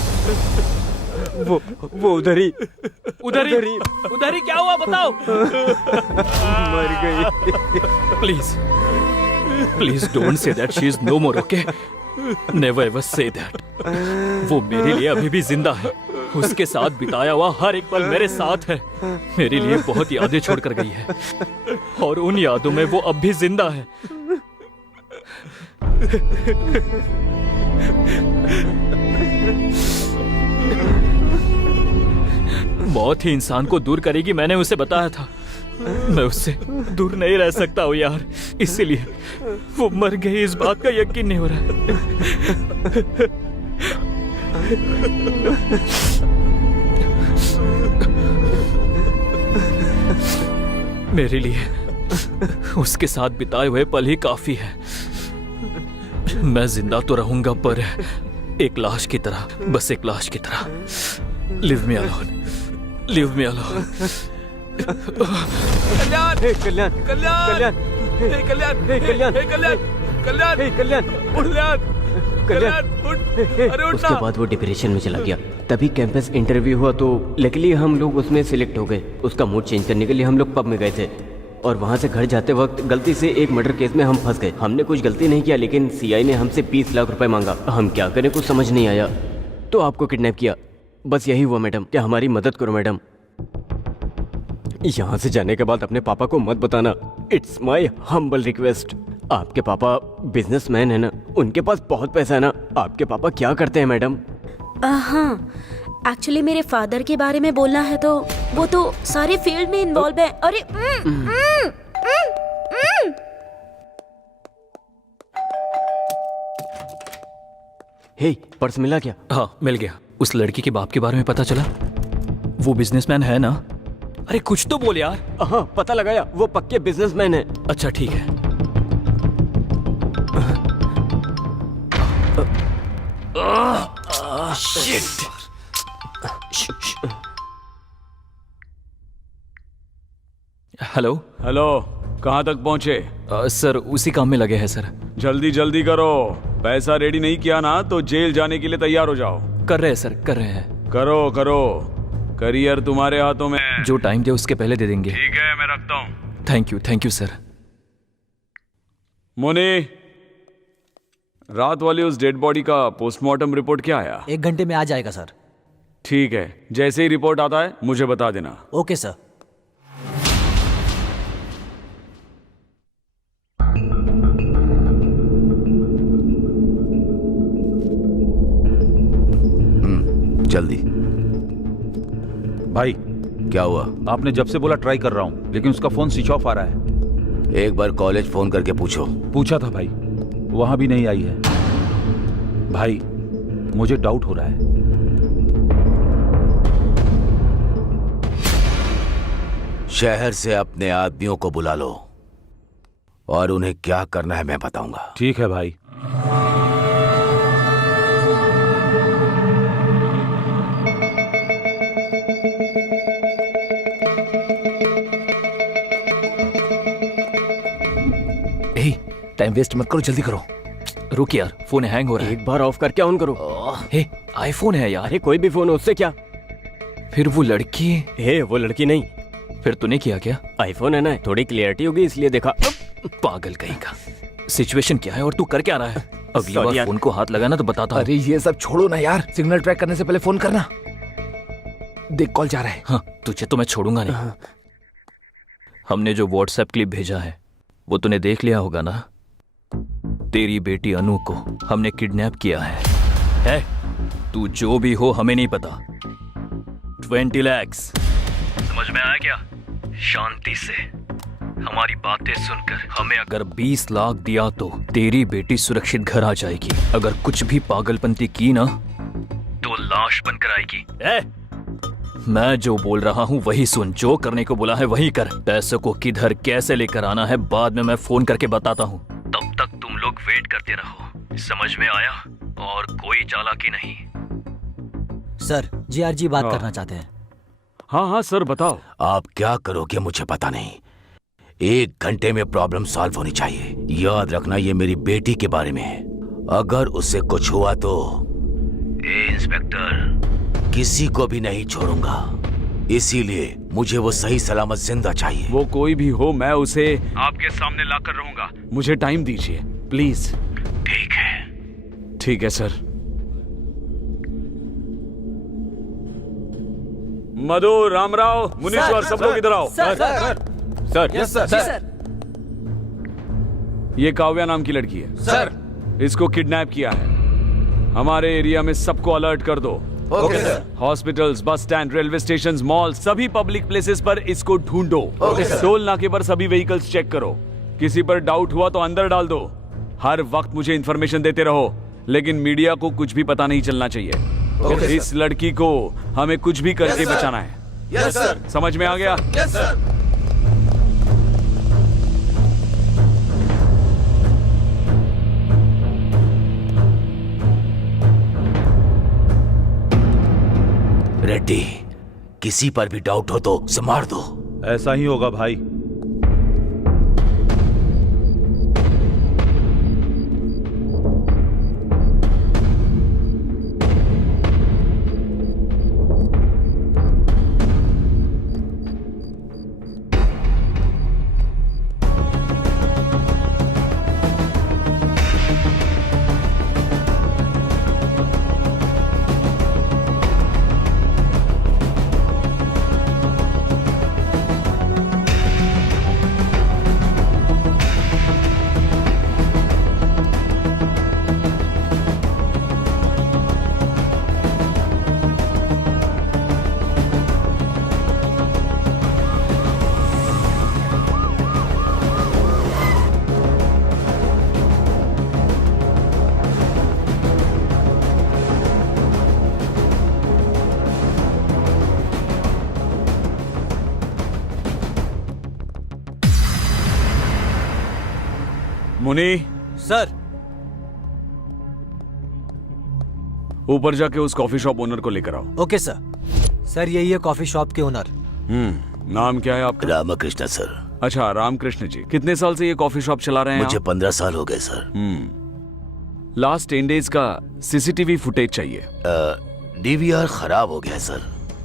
वो उधर ही क्या हुआ, बताओ। मर गई। Please please don't say that, she is no more, okay? Never ever say that. वो मेरे लिए अभी भी जिंदा है, उसके साथ बिताया हुआ हर एक पल मेरे साथ है। मेरे लिए बहुत यादें छोड़कर गई है और उन यादों में वो अब भी जिंदा है। मौत ही इंसान को दूर करेगी, मैंने उसे बताया था। मैं उससे दूर नहीं रह सकता हूँ यार, इसीलिए वो मर गई, इस बात का यकीन नहीं हो रहा है। मेरे लिए उसके साथ बिताए हुए पल ही काफी है। मैं जिंदा तो रहूंगा पर एक लाश की तरह, बस एक लाश की तरह। Leave me alone, leave me alone. Kalyan, Kalyan, Kalyan, Kalyan, hey Kalyan, hey Kalyan, hey Kalyan, Kalyan, hey Kalyan, Kalyan, Kalyan, उठ, अरे उठ उसके ना। बाद वो डिप्रेशन में चला गया। तभी कैंपस इंटरव्यू हुआ तो लकीली हम लोग उसमें सिलेक्ट हो गए। उसका मूड चेंज करने के लिए हम लोग पब में गए थे और वहाँ से घर जाते वक्त गलती से एक मर्डर केस में हम फंस गए। हमने कुछ गलती नहीं किया, लेकिन सीआई ने हमसे 20 लाख रुपए मांगा। हम क्या करें, कुछ समझ नहीं आया, तो आपको किडनैप किया। बस यही हुआ मैडम, क्या हमारी मदद करो मैडम। यहाँ से जाने के बाद अपने पापा को मत बताना, इट्स माई हम्बल रिक्वेस्ट। आपके पापा बिजनेसमैन है ना, उनके पास बहुत पैसा है ना। आपके पापा क्या करते हैं मैडम? हाँ, एक्चुअली मेरे फादर के बारे में बोलना है तो वो तो सारे फील्ड में इन्वॉल्व है। अरे हे, पर्स मिला क्या? हाँ मिल गया। उस लड़की के बाप के बारे में पता चला? वो बिजनेसमैन है ना? अरे कुछ तो बोल यार। हाँ पता लगाया, वो पक्के बिजनेसमैन है। अच्छा ठीक है। हेलो हेलो, कहाँ तक पहुँचे? सर उसी काम में लगे हैं सर। जल्दी जल्दी करो, पैसा रेडी नहीं किया ना तो जेल जाने के लिए तैयार हो जाओ। कर रहे हैं सर, कर रहे हैं। करो करो, करियर तुम्हारे हाथों में है। जो टाइम दे उसके पहले दे देंगे। ठीक है, मैं रखता हूँ। Thank you sir. मुनी, रात वाली उस डेड बॉडी का पोस्टमार्टम रिपोर्ट क्या आया? 1 घंटे में आ जाएगा सर। ठीक है, जैसे ही रिपोर्ट आता है मुझे बता देना। Okay sir. जल्दी। भाई क्या हुआ? आपने जब से बोला ट्राई कर रहा हूँ, लेकिन उसका फोन स्विच ऑफ आ रहा है। एक बार कॉलेज फोन करके पूछो। पूछा था भाई, वहां भी नहीं आई है। भाई मुझे डाउट हो रहा है। शहर से अपने आदमियों को बुला लो और उन्हें क्या करना है मैं बताऊंगा। ठीक है भाई। टाइम वेस्ट मत करो, जल्दी करो। रुक यार, फोन हैंग हो रहा है। एक बार ऑफ करके ऑन करो। हे, आईफोन है यार। अरे कोई भी फोन हो, उससे क्या? फिर वो लड़की हे, वो लड़की नहीं। फिर तूने किया क्या? आईफोन है ना, थोड़ी क्लियरिटी होगी इसलिए देखा। पागल कहीं का। सिचुएशन क्या है और तू कर क्या रहा है? अगली Sorry बार यार। फोन को हाथ लगाना तो बताता हूँ। अरे ये सब छोड़ो ना यार, सिग्नल ट्रैक करने से पहले फोन करना। देख कॉल जा रहा है। हाँ, तुझे तो मैं छोड़ूंगा नहीं। हमने जो व्हाट्सएप क्लिप भेजा है वो तूने देख लिया होगा ना? तेरी बेटी अनु को हमने किडनैप किया है? तू जो भी हो हमें नहीं पता। 20 लाख समझ में आया क्या? शांति से हमारी बातें सुनकर हमें अगर 20 लाख दिया तो तेरी बेटी सुरक्षित घर आ जाएगी। अगर कुछ भी पागलपंती की ना तो लाश बनकर आएगी। मैं जो बोल रहा हूँ वही सुन, जो करने को बोला है वही कर। पैसों को किधर कैसे लेकर आना है बाद में मैं फोन करके बताता हूँ। तब तक तुम लोग वेट करते रहो, समझ में आया? और कोई चालाकी नहीं। सर, जीआरजी बात करना चाहते हैं। हाँ हाँ सर, बताओ। आप क्या करोगे मुझे पता नहीं। 1 घंटे में प्रॉब्लम सॉल्व होनी चाहिए। याद रखना ये मेरी बेटी के बारे में है। अगर उससे कुछ हुआ तो इंस्पेक्टर किसी को भी नहीं छोड़ूंगा। इसीलिए मुझे वो सही सलामत जिंदा चाहिए। वो कोई भी हो, मैं उसे आपके सामने लाकर रहूंगा। मुझे टाइम दीजिए प्लीज। ठीक है। ठीक है सर। मधु, रामराव, मुनीश्वर, सब लोग इधर आओ। Sir, yes sir. ये काव्या नाम की लड़की है सर। इसको किडनैप किया है। हमारे एरिया में सबको अलर्ट कर दो। Okay sir. Hospitals, bus stand, railway station, mall, सभी पब्लिक प्लेसेस पर इसको ढूंढो। टोल नाके पर सभी व्हीकल्स चेक करो। किसी पर डाउट हुआ तो अंदर डाल दो। हर वक्त मुझे इंफॉर्मेशन देते रहो, लेकिन मीडिया को कुछ भी पता नहीं चलना चाहिए। इस लड़की को हमें कुछ भी करके बचाना है। Yes sir. समझ में आ गया? Yes sir. रेड्डी, किसी पर भी डाउट हो तो उसे मार दो। ऐसा ही होगा भाई। मुनी सर, ऊपर जाके उस कॉफी शॉप ओनर को लेकर आओ। Okay sir. सर यही है कॉफी शॉप के ओनर। नाम क्या है आपका? रामकृष्ण सर। अच्छा, रामकृष्ण जी। कितने साल से ये कॉफी शॉप चला रहे हैं? मुझे 15 साल हो गए सर। लास्ट 10 डेज का सीसीटीवी फुटेज चाहिए। डीवीआर खराब हो गया सर।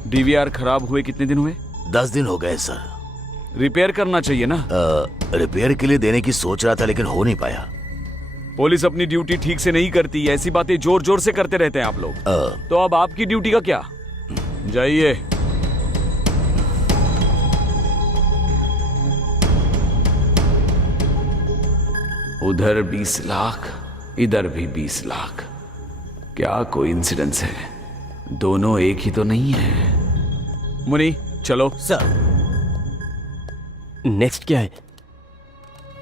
डीवीआर खराब हुए कितने दिन हुए? 10 दिन हो गए सर। रिपेयर करना चाहिए ना। रिपेयर के लिए देने की सोच रहा था लेकिन हो नहीं पाया। पुलिस अपनी ड्यूटी ठीक से नहीं करती, ऐसी बातें जोर जोर से करते रहते हैं आप लोग। तो अब आपकी ड्यूटी का क्या? जाइए। उधर 20 लाख, इधर भी 20 लाख। क्या कोइंसिडेंस है, दोनों एक ही तो नहीं है। मुनी चलो। सर नेक्स्ट क्या है?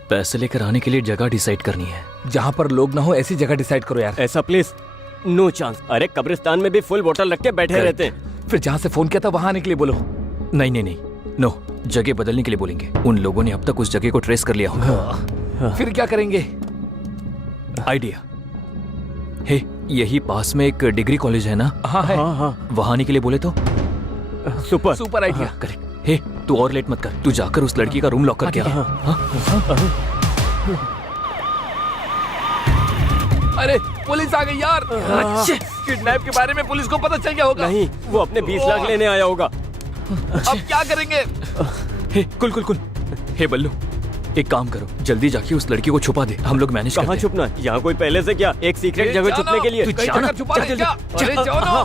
पैसे लेकर आने के लिए जगह डिसाइड करनी है। जहाँ पर लोग ना हो ऐसी जगह डिसाइड करो यार। ऐसा प्लेस नो चांस। अरे कब्रिस्तान में भी फुल बोतल रख के बैठे रहते हैं। फिर जहाँ से फोन किया था वहां आने के लिए बोलो। नहीं नहीं नहीं, नो, जगह बदलने के लिए बोलेंगे। उन लोगों ने अब तक उस जगह को ट्रेस कर लिया होगा। फिर क्या करेंगे? आइडिया हे, यही पास में एक डिग्री कॉलेज है ना? हाँ है। वहां आने के लिए बोले तो सुपर आइडिया। करेक्ट। हे, तू और लेट मत कर, तू जाकर उस लड़की का रूम लॉक करके आ। अरे पुलिस आ गई यार। किडनैप के बारे में पुलिस को पता चल गया होगा। नहीं, वो अपने 20 लाख लेने आया होगा। अब क्या करेंगे? हे कुल कुल कुल, हे बल्लू, एक काम करो, जल्दी जाके उस लड़की को छुपा दे, हम लोग मैनेज करते हैं। कहाँ छुपना है? यहाँ कोई पहले से क्या एक सीक्रेट जगह छुपने के लिए? तू जा ना, छुपा दे क्या? अरे जाओ ना।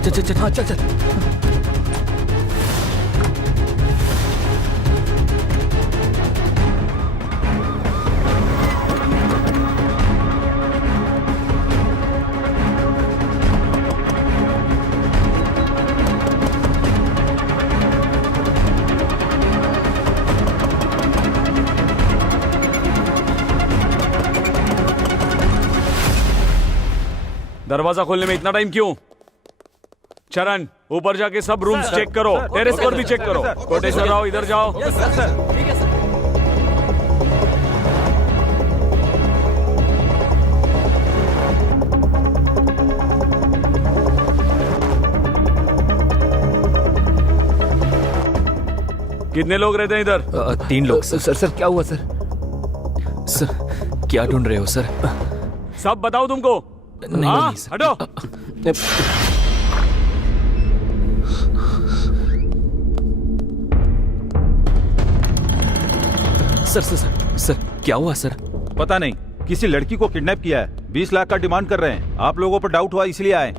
चल चल हाँ चल चल। दरवाजा खोलने में इतना टाइम क्यों? चरण, ऊपर जाके सब रूम्स चेक करो, टेरेस पर भी चेक करो। कोटेश्वर आओ, इधर जाओ। कितने लोग रहते हैं इधर? 3 लोग सर। सर क्या हुआ सर? सर क्या ढूंढ रहे हो सर? सब बताओ तुमको। नहीं, हाँ, नहीं, सर। हटो। सर सर सर सर क्या हुआ सर? पता नहीं, किसी लड़की को किडनैप किया है, 20 लाख का डिमांड कर रहे हैं। आप लोगों पर डाउट हुआ इसलिए आए।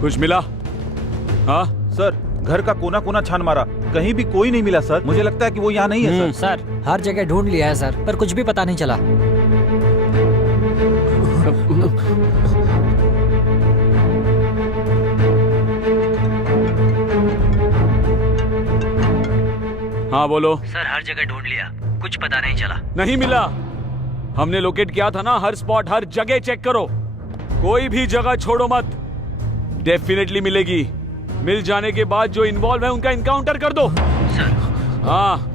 कुछ मिला? हाँ सर, घर का कोना कोना छान मारा, कहीं भी कोई नहीं मिला सर। मुझे लगता है कि वो यहाँ नहीं है सर। सर हर जगह ढूंढ लिया है सर, पर कुछ भी पता नहीं चला। हाँ बोलो। सर हर जगह ढूंढ लिया, कुछ पता नहीं चला। नहीं मिला? हमने लोकेट किया था ना, हर स्पॉट हर जगह चेक करो, कोई भी जगह छोड़ो मत। डेफिनेटली मिलेगी। मिल जाने के बाद जो इन्वॉल्व है उनका इनकाउंटर कर दो। सर। हाँ,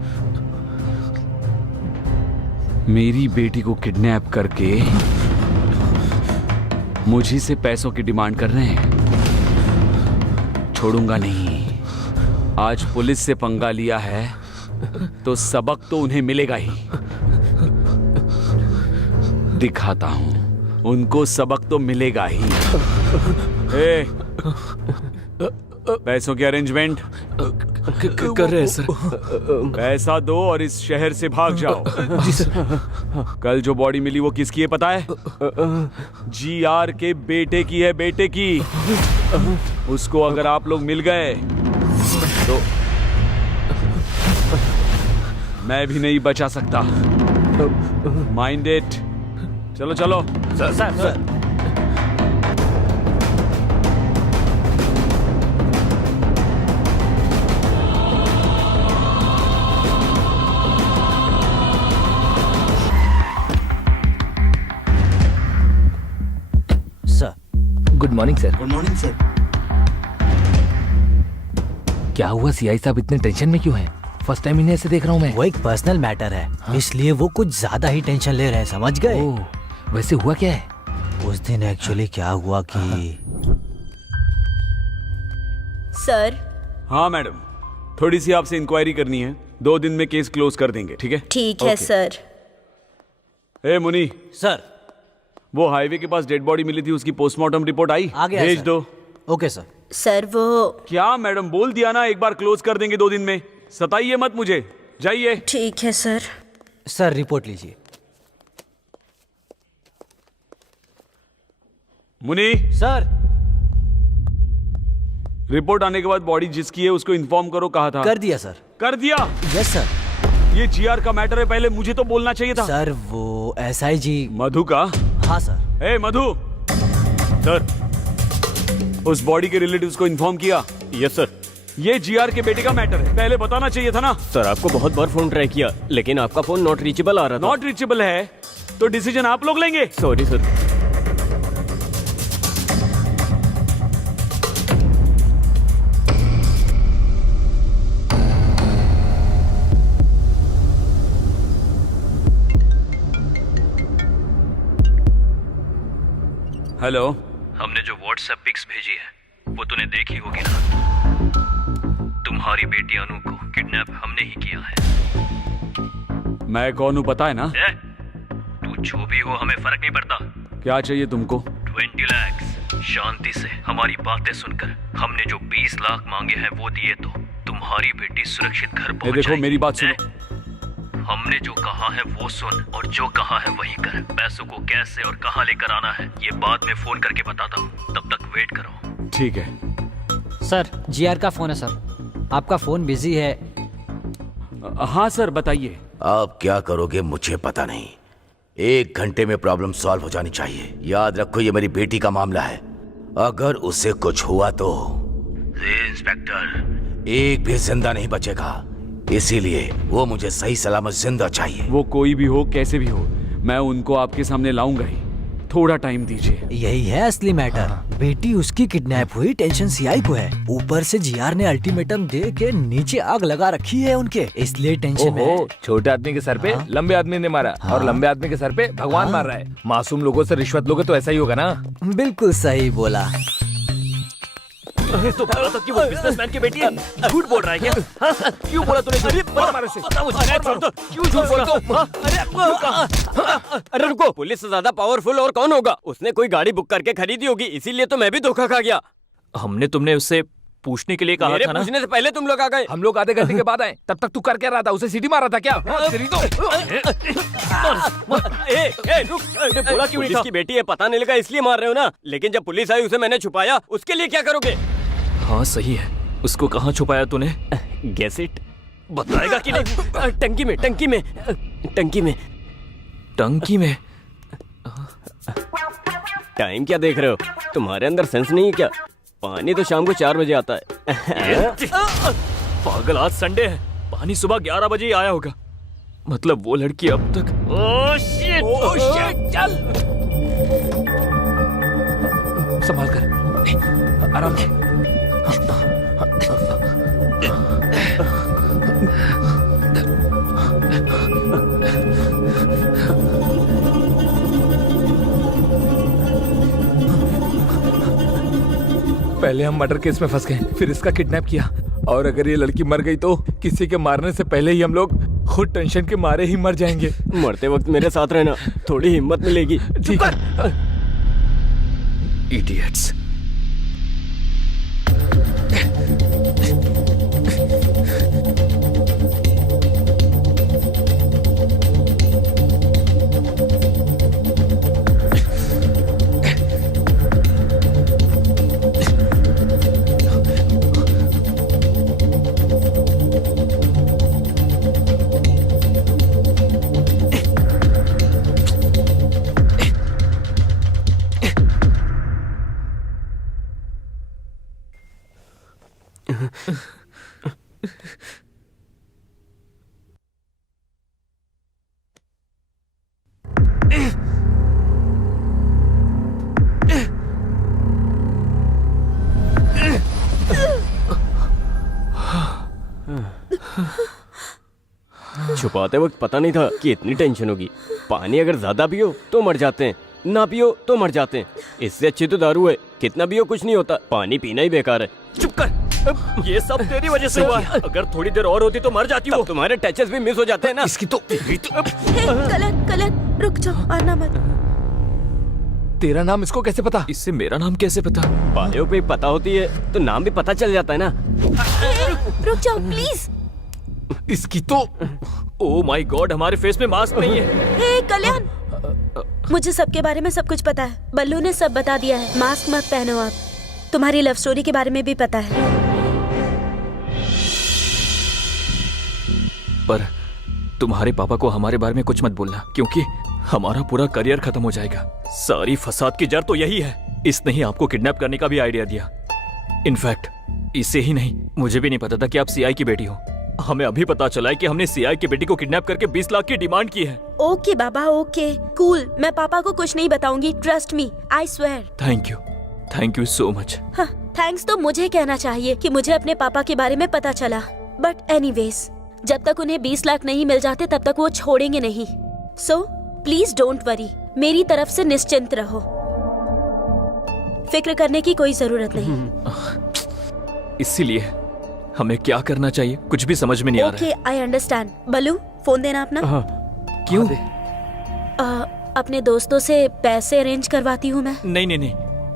मेरी बेटी को किडनैप करके मुझी से पैसों की डिमांड कर रहे हैं। छोड़ूंगा नहीं। आज पुलिस से पंगा लिया है तो सबक तो उन्हें मिलेगा ही। दिखाता हूं, उनको सबक तो मिलेगा ही। ए, पैसों की अरेंजमेंट कर रहे हैं सर। पैसा दो और इस शहर से भाग जाओ। जी सर। कल जो बॉडी मिली वो किसकी है पता है? GR के बेटे की है, बेटे की। उसको अगर आप लोग मिल गए तो मैं भी नहीं बचा सकता। Mind it. चलो चलो। Sir sir good morning sir. Good morning sir. क्या हुआ सीआई साहब इतने टेंशन में क्यों हैं? फर्स्ट टाइम इन्हें ऐसे देख रहा हूँ मैं। वो एक पर्सनल मैटर है, इसलिए वो कुछ ज्यादा ही टेंशन ले रहे हैं, समझ गए? वैसे हुआ क्या है? उस दिन एक्चुअली क्या हुआ कि सर। हाँ मैडम, थोड़ी सी आपसे इंक्वायरी करनी है। 2 दिन में केस क्लोज कर देंगे, ठीक है? ठीक है सर। ए मुनी सर, वो हाईवे के पास डेड बॉडी मिली थी, उसकी पोस्टमार्टम रिपोर्ट आई? आ गया भेज सर। दो। Okay sir. सर वो क्या मैडम, बोल दिया ना एक बार क्लोज कर देंगे 2 दिन में। सताइए मत मुझे, जाइए। ठीक है सर। सर रिपोर्ट लीजिए। मुनी सर, रिपोर्ट आने के बाद बॉडी जिसकी है उसको इन्फॉर्म करो। कहा था? कर दिया सर। कर दिया? Yes sir. ये जीआर का मैटर है, पहले मुझे तो बोलना चाहिए था। सर वो एसआईजी मधु का? हाँ सर। ए मधु। सर, उस बॉडी के रिलेटिव्स को इन्फॉर्म किया? Yes sir. ये जीआर के बेटे का मैटर है, पहले बताना चाहिए था ना। सर आपको बहुत बार फोन ट्राई किया, लेकिन आपका फोन नॉट रीचेबल आ रहा था। नॉट रीचेबल है तो डिसीजन आप लोग लेंगे। Sorry sir. हेलो। हमने जो व्हाट्सएप पिक्स भेजी है वो तूने देखी होगी ना। तुम्हारी बेटी अनु को किडनैप हमने ही किया है। मैं कौन हूँ पता है ना? तू जो भी हो हमें फर्क नहीं पड़ता। क्या चाहिए तुमको? 20 लाख। शांति से हमारी बातें सुनकर हमने जो 20 लाख मांगे हैं वो दिए तो तुम्हारी बेटी सुरक्षित घर पहुंच देखो जाएगी। मेरी बात सुनो। हमने जो कहा है वो सुन और जो कहा है वही कर। पैसों को कैसे और कहाँ लेकर आना है ये बाद में फोन करके बताता हूँ, तब तक वेट करो। ठीक है। सर जीआर का फोन है सर, आपका फोन बिजी है। हाँ सर बताइए। आप क्या करोगे मुझे पता नहीं, 1 घंटे में प्रॉब्लम सॉल्व हो जानी चाहिए। याद रखो ये मेरी बेटी का मामला है, अगर उसे कुछ हुआ तो इंस्पेक्टर एक भी जिंदा नहीं बचेगा, इसीलिए वो मुझे सही सलामत जिंदा चाहिए। वो कोई भी हो कैसे भी हो, मैं उनको आपके सामने लाऊंगा ही। थोड़ा टाइम दीजिए। यही है असली मैटर। बेटी उसकी किडनैप हुई, टेंशन सीआई को है। ऊपर से जीआर ने अल्टीमेटम दे के नीचे आग लगा रखी है उनके, इसलिए टेंशन में है। छोटे आदमी के सर पे लंबे आदमी ने मारा और लंबे आदमी के सर पे भगवान मार रहा है। मासूम लोगों से रिश्वत लोगे तो ऐसा ही होगा ना। बिल्कुल सही बोला। तो बोला था कि वो बिजनेसमैन की बेटी है। झूठ बोल रहा है क्या? क्यों बोला तूने? अरे क्यों झूठ बोला? अरे रुको, पुलिस से ज्यादा पावरफुल और कौन होगा? उसने कोई गाड़ी बुक करके खरीदी होगी, इसीलिए तो मैं भी धोखा खा गया। हमने तुमने उससे पूछने के लिए कहा था ना। पूछने से पहले तुम लोग आ गए। हम लोग आधे घंटे के बाद आए, तब तक तू कर क्या रहा था? उसे सीटी मारा था क्या? बोला क्यों नहीं था? की बेटी है पता नहीं लगा इसलिए मार रहे हो ना, लेकिन जब पुलिस आई उसे मैंने छुपाया, उसके लिए क्या करोगे? हाँ सही है, उसको कहाँ छुपाया तूने? Guess it. बताएगा कि नहीं? टंकी में, टंकी में, टंकी में। टंकी में? टाइम क्या देख रहे हो? तुम्हारे अंदर सेंस नहीं है क्या? पानी तो शाम को 4 बजे आता है। पागल, आज संडे है, पानी सुबह 11 बजे ही आया होगा। मतलब वो लड़की अब तक। ओह शिट, चल। संभाल कर, आराम से। पहले हम मर्डर केस में फंस गए, फिर इसका किडनैप किया, और अगर ये लड़की मर गई तो किसी के मारने से पहले ही हम लोग खुद टेंशन के मारे ही मर जाएंगे। मरते वक्त मेरे साथ रहना, थोड़ी हिम्मत मिलेगी। ठीक है। इडियट्स। छुपाते वक्त पता नहीं था कि इतनी टेंशन होगी। पानी अगर ज्यादा पियो तो मर जाते हैं, ना पियो तो मर जाते हैं। इससे अच्छी तो दारू है, कितना पियो कुछ नहीं होता, पानी पीना ही बेकार है। चुप कर, ये सब तेरी वजह से हुआ है। अगर थोड़ी देर और होती तो मर जाती हो। तुम्हारे टचेस भी मिस हो जाते हैं ना। इसकी तो कलन कलन रुक जाओ, आना मत। तेरा नाम इसको कैसे पता? इससे मेरा नाम कैसे पता? बायो पे पता होती है तो नाम भी पता चल जाता है ना। रुक जाओ प्लीज। इसकी तो ओह माय गॉड, हमारे फेस में मास्क नहीं है। हे कल्याण, मुझे सबके बारे में सब कुछ पता है। बल्लू ने सब बता दिया है। मास्क मत पहनो आप। तुम्हारी लव स्टोरी के बारे में भी पता है। पर तुम्हारे पापा को हमारे बारे में कुछ मत बोलना, क्योंकि हमारा पूरा करियर खत्म हो जाएगा। सारी फसाद की जड़ तो यही है। इसने ही आपको किडनैप करने का भी आइडिया दिया। इनफैक्ट इसे ही नहीं, मुझे भी नहीं पता था कि आप सीआई की बेटी हो। हमें अभी पता चला है कि हमने सीआई की बेटी को किडनैप करके 20 लाख की डिमांड की है। ओके बाबा, ओके कूल। मैं पापा को कुछ नहीं बताऊंगी, trust me, I swear. Thank you so much. हाँ, थैंक्स तो मुझे कहना चाहिए कि मुझे अपने पापा के बारे में पता चला। बट एनीवेज, जब तक उन्हें 20 लाख नहीं मिल जाते तब तक वो छोड़ेंगे नहीं। सो प्लीज डोंट वरी, मेरी तरफ से निश्चिंत रहो। फिक्र करने की कोई जरूरत नहीं। इसीलिए हमें क्या करना चाहिए कुछ भी समझ में नहीं आ रहा है। Okay, I understand. Ballu, phone देना अपना। क्यों? अपने दोस्तों से पैसे अरेंज करवाती हूँ मैं। नहीं,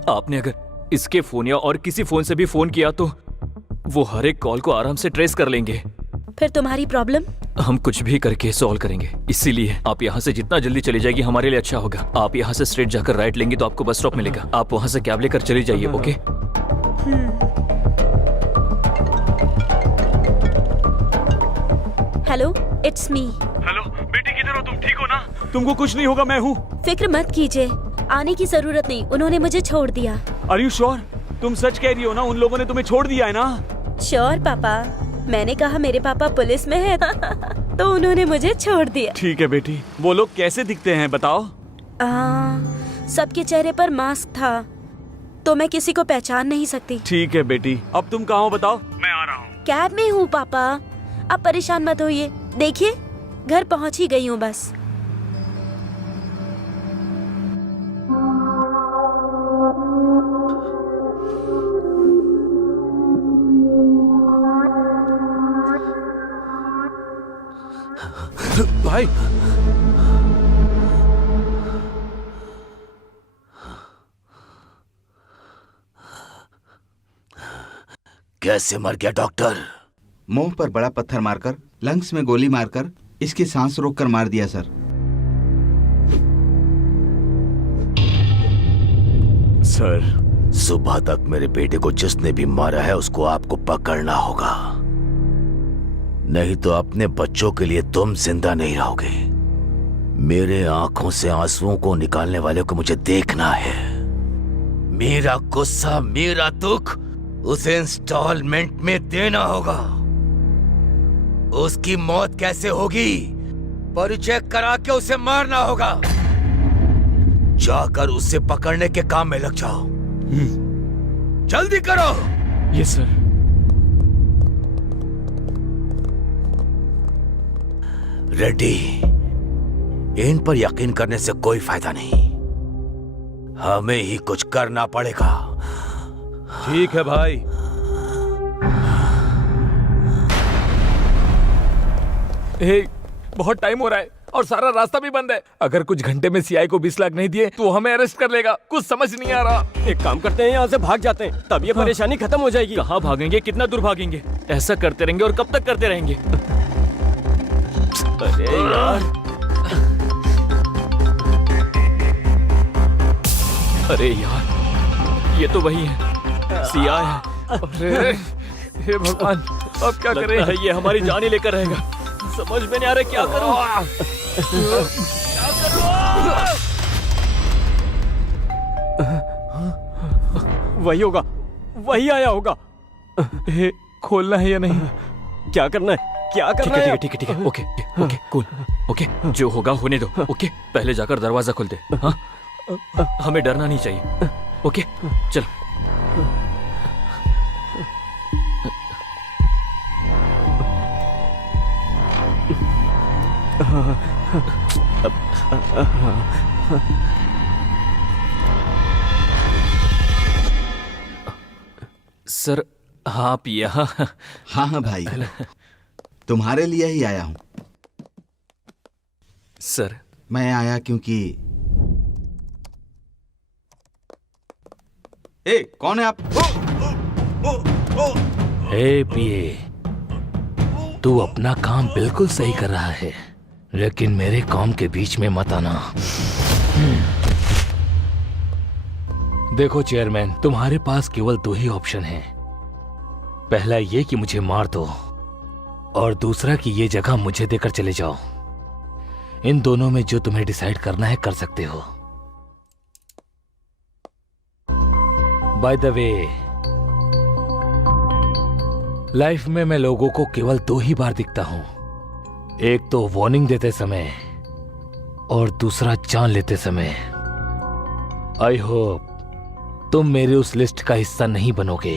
आपने अगर इसके फोन या और किसी फोन से भी फोन किया तो वो हर एक कॉल को आराम से ट्रेस कर लेंगे। फिर तुम्हारी प्रॉब्लम हम कुछ भी करके सॉल्व करेंगे। इसीलिए आप यहाँ से जितना जल्दी चली जाएगी हमारे लिए अच्छा होगा। आप यहाँ से स्ट्रेट जाकर राइट लेंगे तो आपको बस स्टॉप मिलेगा। आप वहाँ से कैब लेकर चली जाइए। Okay? Hello, it's me. Hello बेटी, किधर हो तुम? ठीक हो ना? तुमको कुछ नहीं होगा, मैं हूँ। फिक्र मत कीजिए, आने की जरूरत नहीं, उन्होंने मुझे छोड़ दिया। Are you sure? तुम सच कह रही हो ना? उन लोगों ने तुम्हें छोड़ दिया है ना? श्योर पापा, मैंने कहा मेरे पापा पुलिस में है तो उन्होंने मुझे छोड़ दिया। ठीक है बेटी। वो लोग कैसे दिखते हैं बताओ? सबके चेहरे पर मास्क था तो मैं किसी को पहचान नहीं सकती। ठीक है बेटी, अब तुम कहाँ हो बताओ? मैं आ रहा हूँ। कैब में हूँ पापा, अब परेशान मत होइए। देखिए, घर पहुँच ही गई हूँ बस। भाई, कैसे मर गया डॉक्टर? मुंह पर बड़ा पत्थर मारकर, लंग्स में गोली मारकर, इसकी सांस रोककर मार दिया सर। सर, सुबह तक मेरे बेटे को जिसने भी मारा है उसको आपको पकड़ना होगा, नहीं तो अपने बच्चों के लिए तुम जिंदा नहीं रहोगे। मेरे आंखों से आंसुओं को निकालने वाले को मुझे देखना है। मेरा गुस्सा, मेरा दुख उसे इंस्टॉलमेंट में देना होगा। उसकी मौत कैसे होगी? परिचय करा के उसे मारना होगा। जाकर उसे पकड़ने के काम में लग जाओ। जल्दी करो। Yes sir. रेड्डी, इन पर यकीन करने से कोई फायदा नहीं, हमें ही कुछ करना पड़ेगा। ठीक है भाई। बहुत टाइम हो रहा है और सारा रास्ता भी बंद है। अगर कुछ घंटे में सीआई को 20 लाख नहीं दिए तो हमें अरेस्ट कर लेगा। कुछ समझ नहीं आ रहा। एक काम करते हैं, यहाँ से भाग जाते हैं, तब ये परेशानी खत्म हो जाएगी। कहाँ भागेंगे? कितना दूर भागेंगे? ऐसा करते रहेंगे और कब तक करते रहेंगे? अरे यार, अरे यार, ये तो वही है, सीआई है। अरे हे भगवान, अब क्या करें? लगता है ये हमारी जान ही लेकर रहेगा। समझ में नहीं आ रहा क्या करूं। वही होगा, वही आया होगा। खोलना है या नहीं? क्या करना है? क्या करना है? ठीक है, ओके, कूल, ओके, जो होगा होने दो। ओके, पहले जाकर दरवाजा खोल दे। हाँ, हमें डरना नहीं चाहिए। ओके, चलो। सर आप यहाँ? हाँ हाँ भाई, तुम्हारे लिए ही आया हूँ। सर मैं आया क्योंकि ए, कौन है आप? ए पिए, तू अपना काम बिल्कुल सही कर रहा है, लेकिन मेरे काम के बीच में मत आना। देखो चेयरमैन, तुम्हारे पास केवल दो ही ऑप्शन हैं। पहला ये कि मुझे मार दो, और दूसरा कि ये जगह मुझे देकर चले जाओ। इन दोनों में जो तुम्हें डिसाइड करना है कर सकते हो। बाय द वे, लाइफ में मैं लोगों को केवल दो ही बार दिखता हूं, एक तो वार्निंग देते समय और दूसरा जान लेते समय। आई होप तुम मेरे उस लिस्ट का हिस्सा नहीं बनोगे।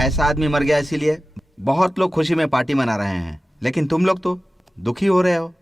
ऐसा आदमी मर गया इसीलिए बहुत लोग खुशी में पार्टी मना रहे हैं, लेकिन तुम लोग तो दुखी हो रहे हो।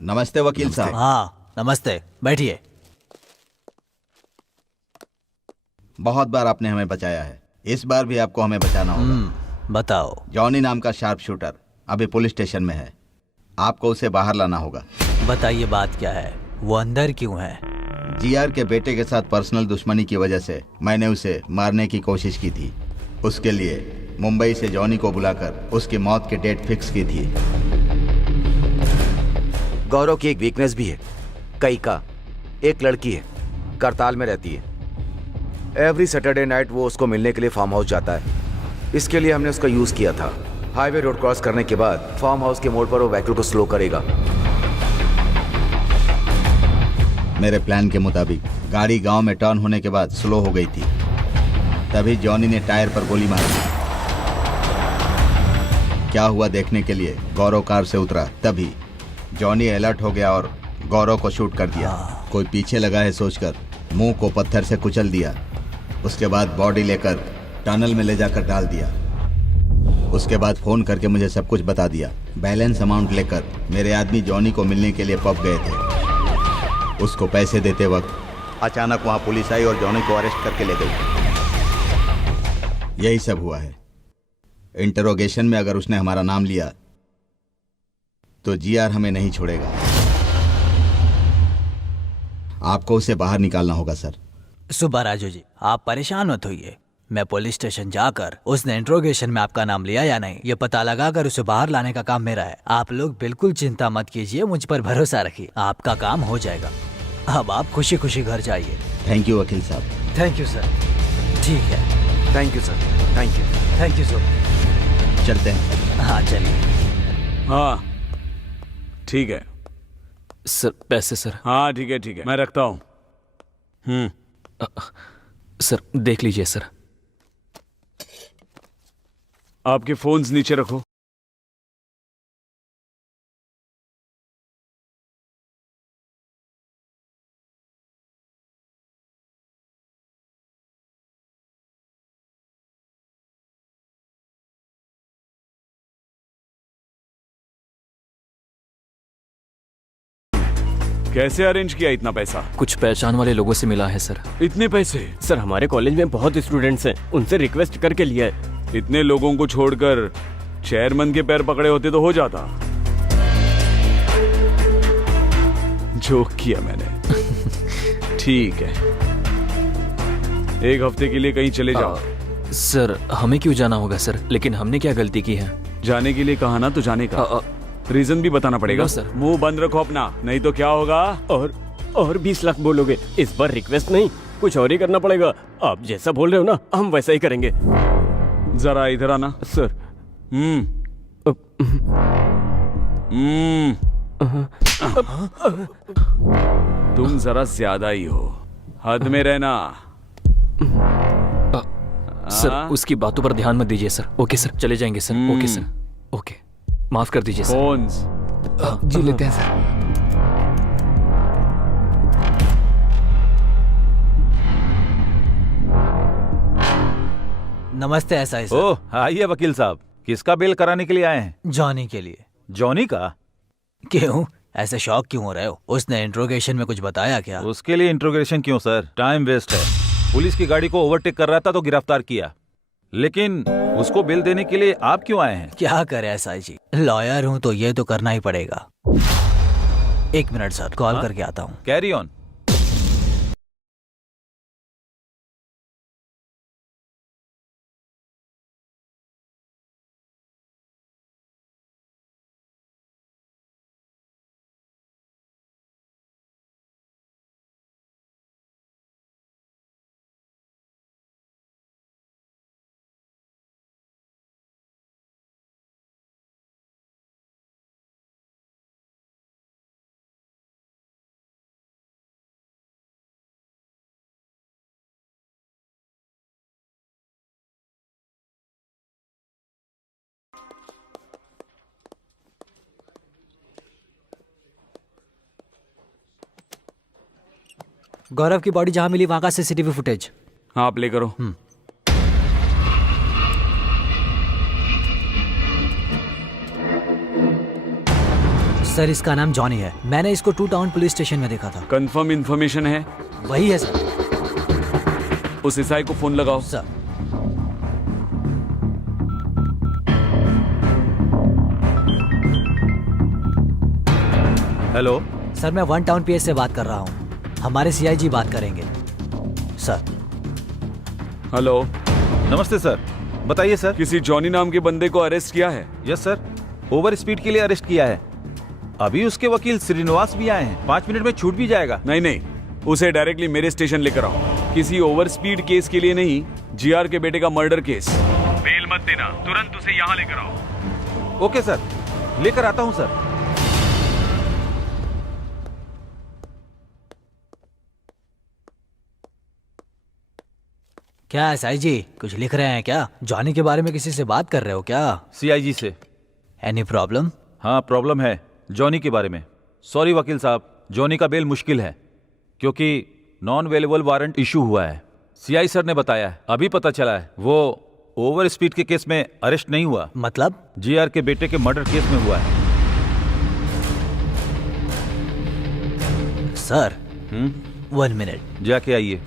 नमस्ते वकील साहब। हाँ नमस्ते, बैठिए। बहुत बार आपने हमें बचाया है, इस बार भी आपको हमें बचाना होगा। बताओ। जॉनी नाम का शार्प शूटर अभी पुलिस स्टेशन में है, आपको उसे बाहर लाना होगा। बताइए बात क्या है, वो अंदर क्यों है? जीआर के बेटे के साथ पर्सनल दुश्मनी की वजह से मैंने उसे मारने की कोशिश की थी। उसके लिए मुंबई से जॉनी को बुलाकर उसकी मौत की डेट फिक्स की थी। गौरव की एक वीकनेस भी है, कई का एक लड़की है, करताल में रहती है। एवरी सैटरडे नाइट वो उसको मिलने के लिए फार्म हाउस जाता है। इसके लिए हमने उसका यूज किया था। हाईवे रोड क्रॉस करने के बाद फार्म हाउस के मोड़ पर वो व्हीकल को स्लो करेगा। मेरे प्लान के मुताबिक गाड़ी गांव में टर्न होने के बाद स्लो हो गई थी, तभी जॉनी ने टायर पर गोली मार दी। क्या हुआ देखने के लिए गौरव कार से उतरा, तभी जॉनी अलर्ट हो गया और गौरव को शूट कर दिया। कोई पीछे लगा है सोचकर मुंह को पत्थर से कुचल दिया। उसके बाद बॉडी लेकर टनल में ले जाकर डाल दिया। उसके बाद फोन करके मुझे सब कुछ बता दिया। बैलेंस अमाउंट लेकर मेरे आदमी जॉनी को मिलने के लिए पब गए थे। उसको पैसे देते वक्त अचानक वहां पुलिस आई और जॉनी को अरेस्ट करके ले गई। यही सब हुआ है। इंटरोगेशन में अगर उसने हमारा नाम लिया तो जीआर हमें नहीं छोड़ेगा। आपको उसे बाहर निकालना होगा सर। सुबह राजू जी, आप परेशान मत होइए। मैं पुलिस स्टेशन जाकर उसने इंट्रोगेशन में आपका नाम लिया या नहीं ये पता लगाकर उसे बाहर लाने का काम मेरा है। आप लोग बिल्कुल चिंता मत कीजिए, मुझ पर भरोसा रखिए, आपका काम हो जाएगा। अब आप खुशी खुशी घर जाइए। थैंक यू वकील साहब। Thank you sir. ठीक है, thank you sir. Thank you. Thank you sir. चलते हैं। हाँ चलिए। हाँ ठीक है सर। पैसे सर। हाँ ठीक है मैं रखता हूँ। सर देख लीजिए सर। आपके फोन्स नीचे रखो। कैसे अरेंज किया इतना पैसा? कुछ पहचान वाले लोगों से मिला है सर। इतने पैसे? सर हमारे कॉलेज में बहुत स्टूडेंट्स हैं, उनसे रिक्वेस्ट करके लिया है। इतने लोगों को छोड़कर चेयरमैन के पैर पकड़े होते तो हो जाता। जोक किया मैंने। ठीक है, एक हफ्ते के लिए कहीं चले जाओ। सर हमें क्यों जाना होगा सर? लेकिन हमने क्या गलती की है? जाने के लिए कहा ना तो जाने का रीजन भी बताना पड़ेगा। No sir. मुंह बंद रखो अपना, नहीं तो क्या होगा? और 20 लाख बोलोगे? इस बार रिक्वेस्ट नहीं, कुछ और ही करना पड़ेगा। आप जैसा बोल रहे हो ना, हम वैसा ही करेंगे। जरा इधर आना। सर। तुम जरा ज्यादा ही हो, हद में रहना। सर उसकी बातों पर ध्यान मत दीजिए सर। ओके सर, चले जाएंगे सर। ओके सर, ओके, माफ कर दीजिए सर। फोन्स जी लेते हैं सर। नमस्ते एसआई सर। ओह आइए वकील साहब, किसका बेल कराने के लिए आए हैं? जॉनी के लिए। जॉनी का? क्यों, ऐसे शॉक क्यों हो रहे हो? उसने इंट्रोगेशन में कुछ बताया क्या? उसके लिए इंट्रोगेशन क्यों सर, टाइम वेस्ट है। पुलिस की गाड़ी को ओवरटेक कर रहा था तो गिरफ्तार किया, लेकिन उसको बेल देने के लिए आप क्यों आए हैं? क्या करे एसआई जी, लॉयर हूँ तो ये तो करना ही पड़ेगा। एक मिनट सर, कॉल करके आता हूँ। Carry on. गौरव की बॉडी जहां मिली वहां का सीसीटीवी फुटेज। हाँ प्ले करो। सर इसका नाम जॉनी है, मैंने इसको 2 टाउन पुलिस स्टेशन में देखा था। कंफर्म इंफॉर्मेशन है? वही है सर। उस एसआई को फोन लगाओ। सर। हेलो सर, मैं 1 टाउन पीएस से बात कर रहा हूँ, हमारे सीआईजी बात करेंगे सर। हेलो। नमस्ते सर, बताइए सर। किसी जॉनी नाम के बंदे को अरेस्ट किया है? यस सर, ओवर स्पीड के लिए अरेस्ट किया है। अभी उसके वकील श्रीनिवास भी आए हैं, 5 मिनट में छूट भी जाएगा। नहीं, उसे डायरेक्टली मेरे स्टेशन लेकर आओ। किसी ओवर स्पीड केस के लिए नहीं, जीआर के बेटे का मर्डर केस। बेल मत देना, तुरंत उसे यहाँ लेकर आओ। ओके सर, लेकर आता हूँ सर। क्या एसआई जी कुछ लिख रहे हैं क्या? जॉनी के बारे में किसी से बात कर रहे हो क्या? सीआईजी से। Any problem? हाँ प्रॉब्लम है, जॉनी के बारे में। सॉरी वकील साहब, जॉनी का बेल मुश्किल है क्योंकि नॉन अवेलेबल वारंट इशू हुआ है। सीआई सर ने बताया है, अभी पता चला है वो ओवर स्पीड के केस में अरेस्ट नहीं हुआ। मतलब? जीआर के बेटे के मर्डर केस में हुआ है। Sir 1 minute. जाके आइए।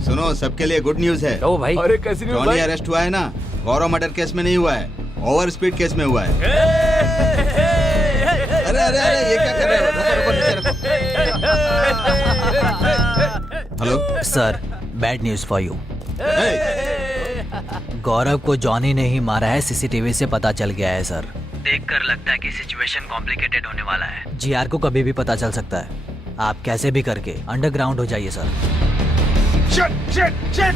सुनो, सबके लिए गुड न्यूज है। ओ भाई, अरे कैसी न्यूज़ जॉनी भाई? अरेस्ट हुआ है ना, गौरव मर्डर केस में नहीं हुआ है, ओवर स्पीड केस में हुआ है। अरे अरे अरे, ये क्या कर रहे हो? रुको, नीचे रखो। Hello sir, bad news for you. Gaurav को जॉनी ने ही मारा है, सीसीटीवी से पता चल गया है सर। देखकर लगता है कि सिचुएशन कॉम्प्लिकेटेड होने वाला है। जीआर को कभी भी पता चल सकता है। आप कैसे भी करके अंडरग्राउंड हो जाइए सर। shit!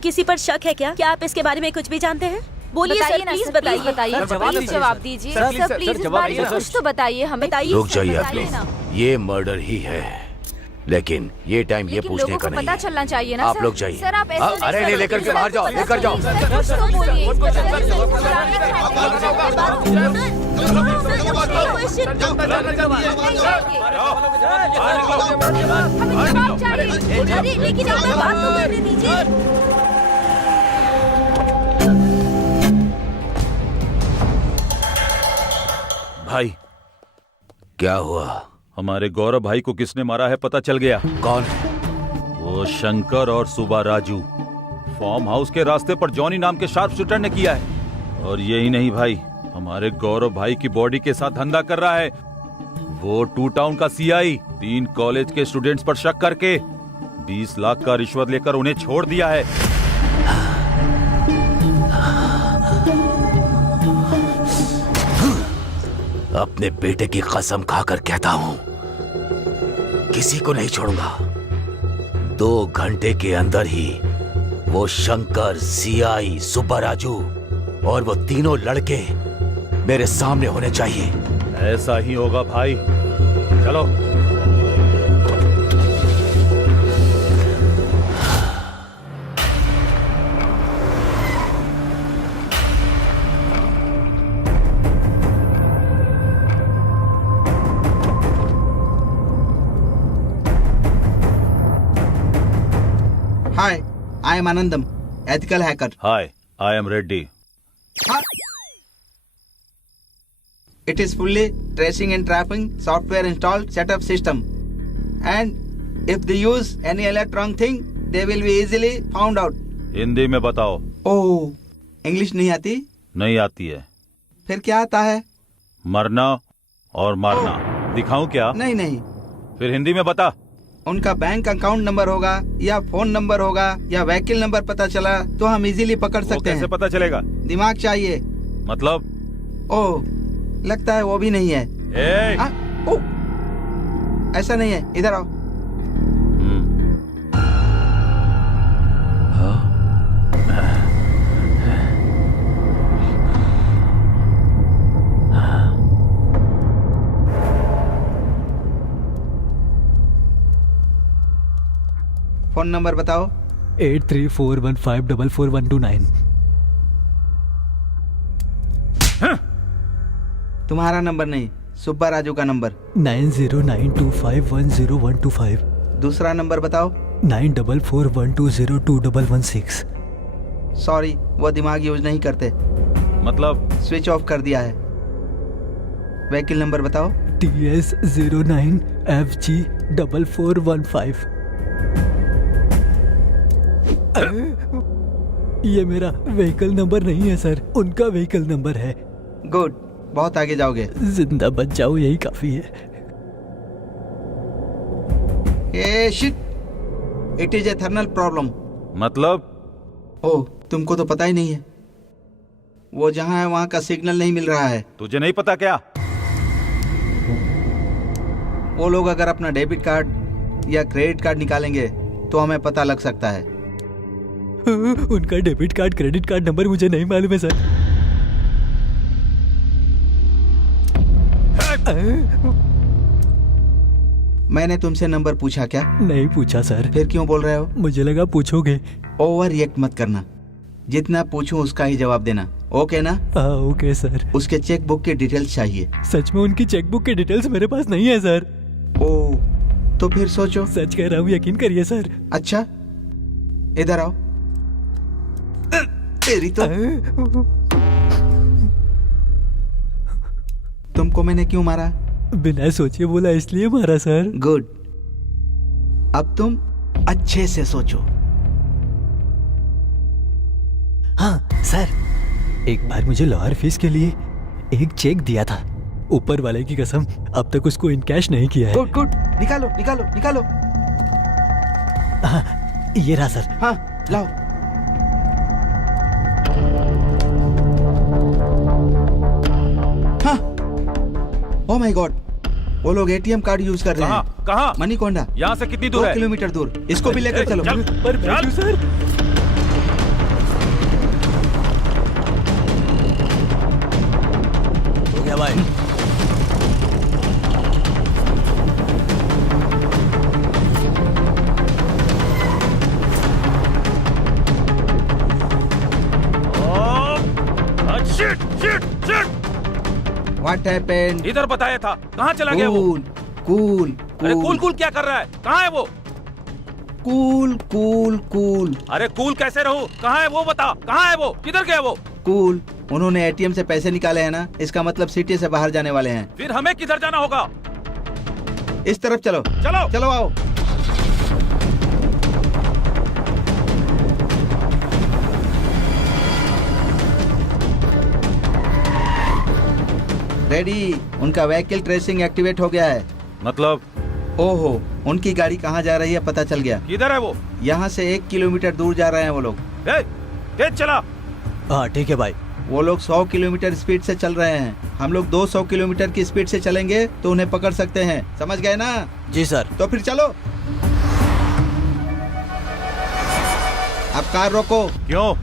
किसी पर शक है क्या? क्या आप इसके बारे में कुछ भी जानते हैं? बोलिए बताइए सर, ना प्लीज सर, बताइए। प्लीज बताइए, प्लीज जवाब दीजिए सर, प्लीज इस बारे में कुछ तो बताइए हमें। रुक जाइए आप बताइए ना। प्लीज। ये मर्डर ही है, लेकिन ये टाइम ये लेकिन पूछने लोगों का को नहीं पता है। चलना चाहिए ना आप सर। लोग जाइए। सर आप ऐसे नहीं अरे कर नहीं, लेकर सकते। के बाहर जाओ, सर, लेकर जाओ। सर, कुछ तो बोलिए इस पर। अरे लेकिन आप बात तो करने दीजिए। भाई क्या हुआ? हमारे गौरव भाई को किसने मारा है पता चल गया। कौन? वो शंकर और सुबा राजू। फार्म हाउस के रास्ते पर जॉनी नाम के शार्प शूटर ने किया है। और यही नहीं भाई, हमारे गौरव भाई की बॉडी के साथ धंधा कर रहा है। वो 2 टाउन का सीआई 3 कॉलेज के स्टूडेंट्स पर शक करके 20 लाख का रिश्वत लेकर उन्हें छोड़ दिया है। अपने बेटे की कसम खाकर कहता हूं, किसी को नहीं छोड़ूंगा। 2 घंटे के अंदर ही वो शंकर, सीआई, सुब्बा राजू और वो तीनों लड़के मेरे सामने होने चाहिए। ऐसा ही होगा भाई, चलो। Hi, I am Anandam, ethical hacker. Hi, I am Reddy. It is fully tracing and trapping software installed setup system. And if they use any electronic thing, they will be easily found out. Hindi में बताओ। Oh, English नहीं आती? नहीं आती है। फिर क्या आता है? मरना और मारना। दिखाऊं क्या? नहीं नहीं, फिर हिंदी में बता। उनका बैंक अकाउंट नंबर होगा या फोन नंबर होगा या व्हीकल नंबर पता चला तो हम इजीली पकड़ वो सकते कैसे हैं। पता चलेगा? दिमाग चाहिए। मतलब? ओह, लगता है वो भी नहीं है। ए! ओह, ऐसा नहीं है, इधर आओ। फोन नंबर बताओ। 8341544129। तुम्हारा नंबर नहीं, सुब्बा राजू का नंबर। 9092510125। दूसरा नंबर बताओ। 9441202116। सॉरी, वो दिमाग यूज नहीं करते। मतलब? स्विच ऑफ कर दिया है। व्हीकल नंबर बताओ। TS09FG4415। ये मेरा व्हीकल नंबर नहीं है सर, उनका व्हीकल नंबर है। गुड, बहुत आगे जाओगे। जिंदा बच जाओ, यही काफी है। Ah shit, it is a thermal problem. मतलब? ओह, तुमको तो पता ही नहीं है। वो जहाँ है वहाँ का सिग्नल नहीं मिल रहा है। तुझे नहीं पता क्या? वो लोग अगर अपना डेबिट कार्ड या क्रेडिट कार्ड निकालेंगे तो हमें पता लग सकता है। उनका debit card, credit card number मुझे नहीं मालूम है सर। मैंने तुमसे नंबर पूछा क्या? नहीं पूछा सर। फिर क्यों बोल रहे हो? मुझे लगा पूछोगे। ओवर रिएक्ट मत करना, जितना पूछूं उसका ही जवाब देना, ओके ना? हाँ ओके सर। उसके चेक बुक की डिटेल्स चाहिए। सच में उनकी चेक बुक की डिटेल्स मेरे पास नहीं है सर। ओह, तो फिर सोचो। सच कह रहा हूँ, यकीन करिए सर। अच्छा, इधर आओ। तेरी तो। तुमको मैंने क्यों मारा? बिना सोचे बोला इसलिए मारा सर। गुड, अब तुम अच्छे से सोचो। हाँ सर, एक बार मुझे लॉयर फीस के लिए एक चेक दिया था। ऊपर वाले की कसम, अब तक उसको इन कैश नहीं किया है। गुड गुड, निकालो निकालो निकालो। हाँ, ये रहा सर। हाँ लाओ। हाँ, ओह माय गॉड, वो लोग एटीएम कार्ड यूज कर रहे हैं। कहाँ? मनीकोंडा। यहाँ से कितनी दूर है? 2 किलोमीटर दूर। इसको भी लेकर चलो। पर सर गया भाई। What happened? इधर बताया था, कहाँ चला गया वो? कूल अरे कूल कूल क्या कर रहा है? कहाँ है वो? Cool cool cool. अरे कूल कैसे रहूं? कहाँ है वो बता? कहाँ है वो? किधर गया वो? कूल। उन्होंने एटीएम से पैसे निकाले हैं ना, इसका मतलब सिटी से बाहर जाने वाले हैं। फिर हमें किधर जाना होगा? इस तरफ चलो। चलो चलो आओ। रेडी, उनका व्हीकल ट्रेसिंग एक्टिवेट हो गया है। मतलब? ओहो, उनकी गाड़ी कहाँ जा रही है पता चल गया। किधर है वो? यहाँ से 1 किलोमीटर दूर जा रहे हैं वो लोग। तेज चला। हाँ ठीक है भाई। वो लोग 100 किलोमीटर स्पीड से चल रहे हैं, हम लोग 200 किलोमीटर की स्पीड से चलेंगे तो उन्हें पकड़ सकते हैं, समझ गए ना? जी सर। तो फिर चलो। अब कार रोको। क्यों?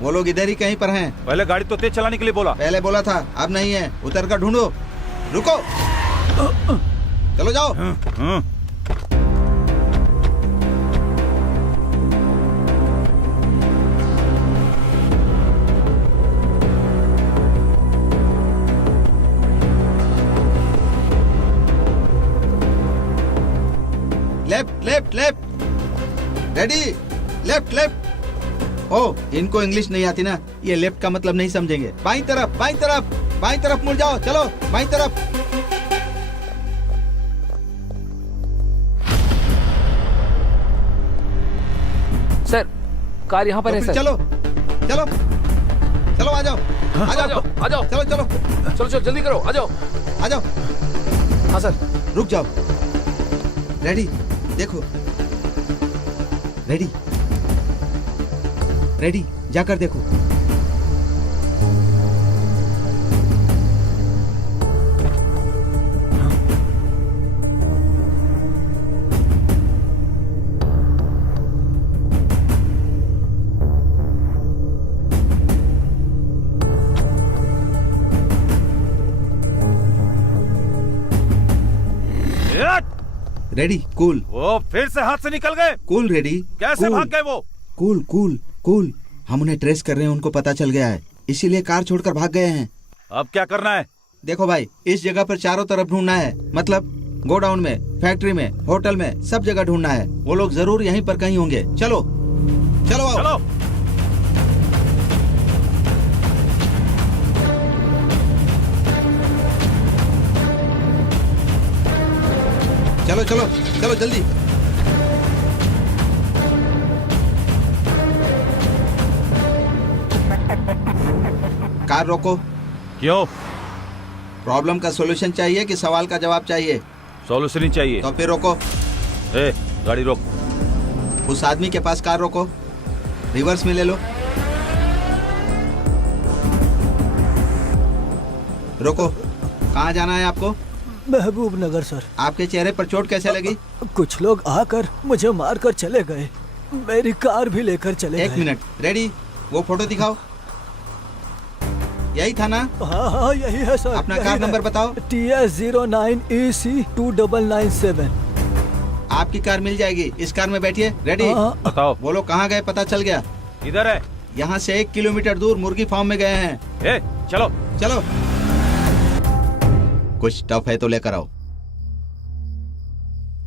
वो लोग इधर ही कहीं पर हैं। पहले गाड़ी तो तेज चलाने के लिए बोला। पहले बोला था, अब नहीं है। उतर कर ढूंढो। रुको। चलो जाओ। Left left left. Ready, left left. Oh, इनको इंग्लिश नहीं आती ना, ये लेफ्ट का मतलब नहीं समझेंगे। बाईं तरफ, बाईं तरफ, बाईं तरफ मुड़ जाओ। चलो बाईं तरफ। सर, कार यहाँ पर है तो फिर सर। चलो चलो चलो, आ जाओ आ जाओ आ जाओ। चलो चलो चलो चलो जल्दी करो, आ जाओ आ जाओ। हाँ सर। रुक जाओ। रेडी, देखो। रेडी रेडी, जाकर देखो। Ready, cool. वो फिर से हाथ से निकल गए। Cool ready. कैसे भाग गए वो? Cool cool cool. हम उन्हें ट्रेस कर रहे हैं, उनको पता चल गया है, इसीलिए कार छोड़कर भाग गए हैं। अब क्या करना है? देखो भाई, इस जगह पर चारों तरफ ढूंढना है, मतलब गोडाउन में, फैक्ट्री में, होटल में, सब जगह ढूंढना है। वो लोग जरूर यहीं पर कहीं होंगे। चलो चलो आओ। चलो। चलो चलो चलो जल्दी। कार रोको। क्यों? प्रॉब्लम का सॉल्यूशन चाहिए कि सवाल का जवाब चाहिए? सॉल्यूशन ही चाहिए। तो फिर रोको। गाड़ी रोक। उस आदमी के पास कार रोको, रिवर्स में ले लो। रोको। कहाँ जाना है आपको? महबूब नगर सर। आपके चेहरे पर चोट कैसे लगी? कुछ लोग आकर मुझे मारकर चले गए, मेरी कार भी लेकर चले गए। एक मिनट। रेडी, वो फोटो दिखाओ। यही था ना? हाँ हाँ यही है सर। अपना कार नंबर बताओ। TS09EC2997। आपकी कार मिल जाएगी, इस कार में बैठिए। रेडी? बताओ। वो लोग कहाँ गए पता चल गया? इधर है। यहाँ से 1 किलोमीटर दूर मुर्गी फार्म में गए हैं। चलो चलो। कुछ टफ है तो लेकर आओ।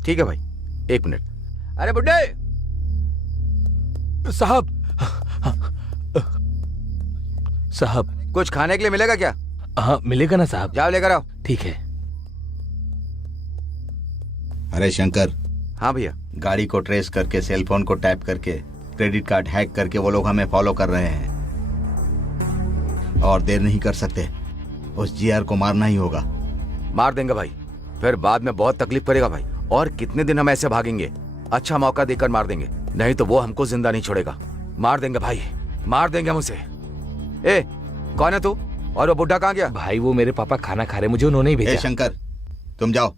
ठीक है भाई, 1 मिनट। अरे बुड्ढे साहब, साहब कुछ खाने के लिए मिलेगा क्या? हाँ मिलेगा ना साहब। जाओ लेकर आओ। ठीक है। अरे शंकर। हाँ भैया। गाड़ी को ट्रेस करके, सेल फोन को टैप करके, क्रेडिट कार्ड हैक करके वो लोग हमें फॉलो कर रहे हैं, और देर नहीं कर सकते। उस जीआर को मारना ही होगा। मार देंगे भाई, फिर बाद में बहुत तकलीफ करेगा भाई। और कितने दिन हम ऐसे भागेंगे? अच्छा मौका देकर मार देंगे, नहीं तो वो हमको जिंदा नहीं छोड़ेगा। मार देंगे भाई, मार देंगे हम उसे। ए, कौन है तू? और वो बुढ़ा कहाँ गया? भाई वो मेरे पापा खाना खा रहे, मुझे उन्होंने ही भेजा। शंकर, तुम जाओ।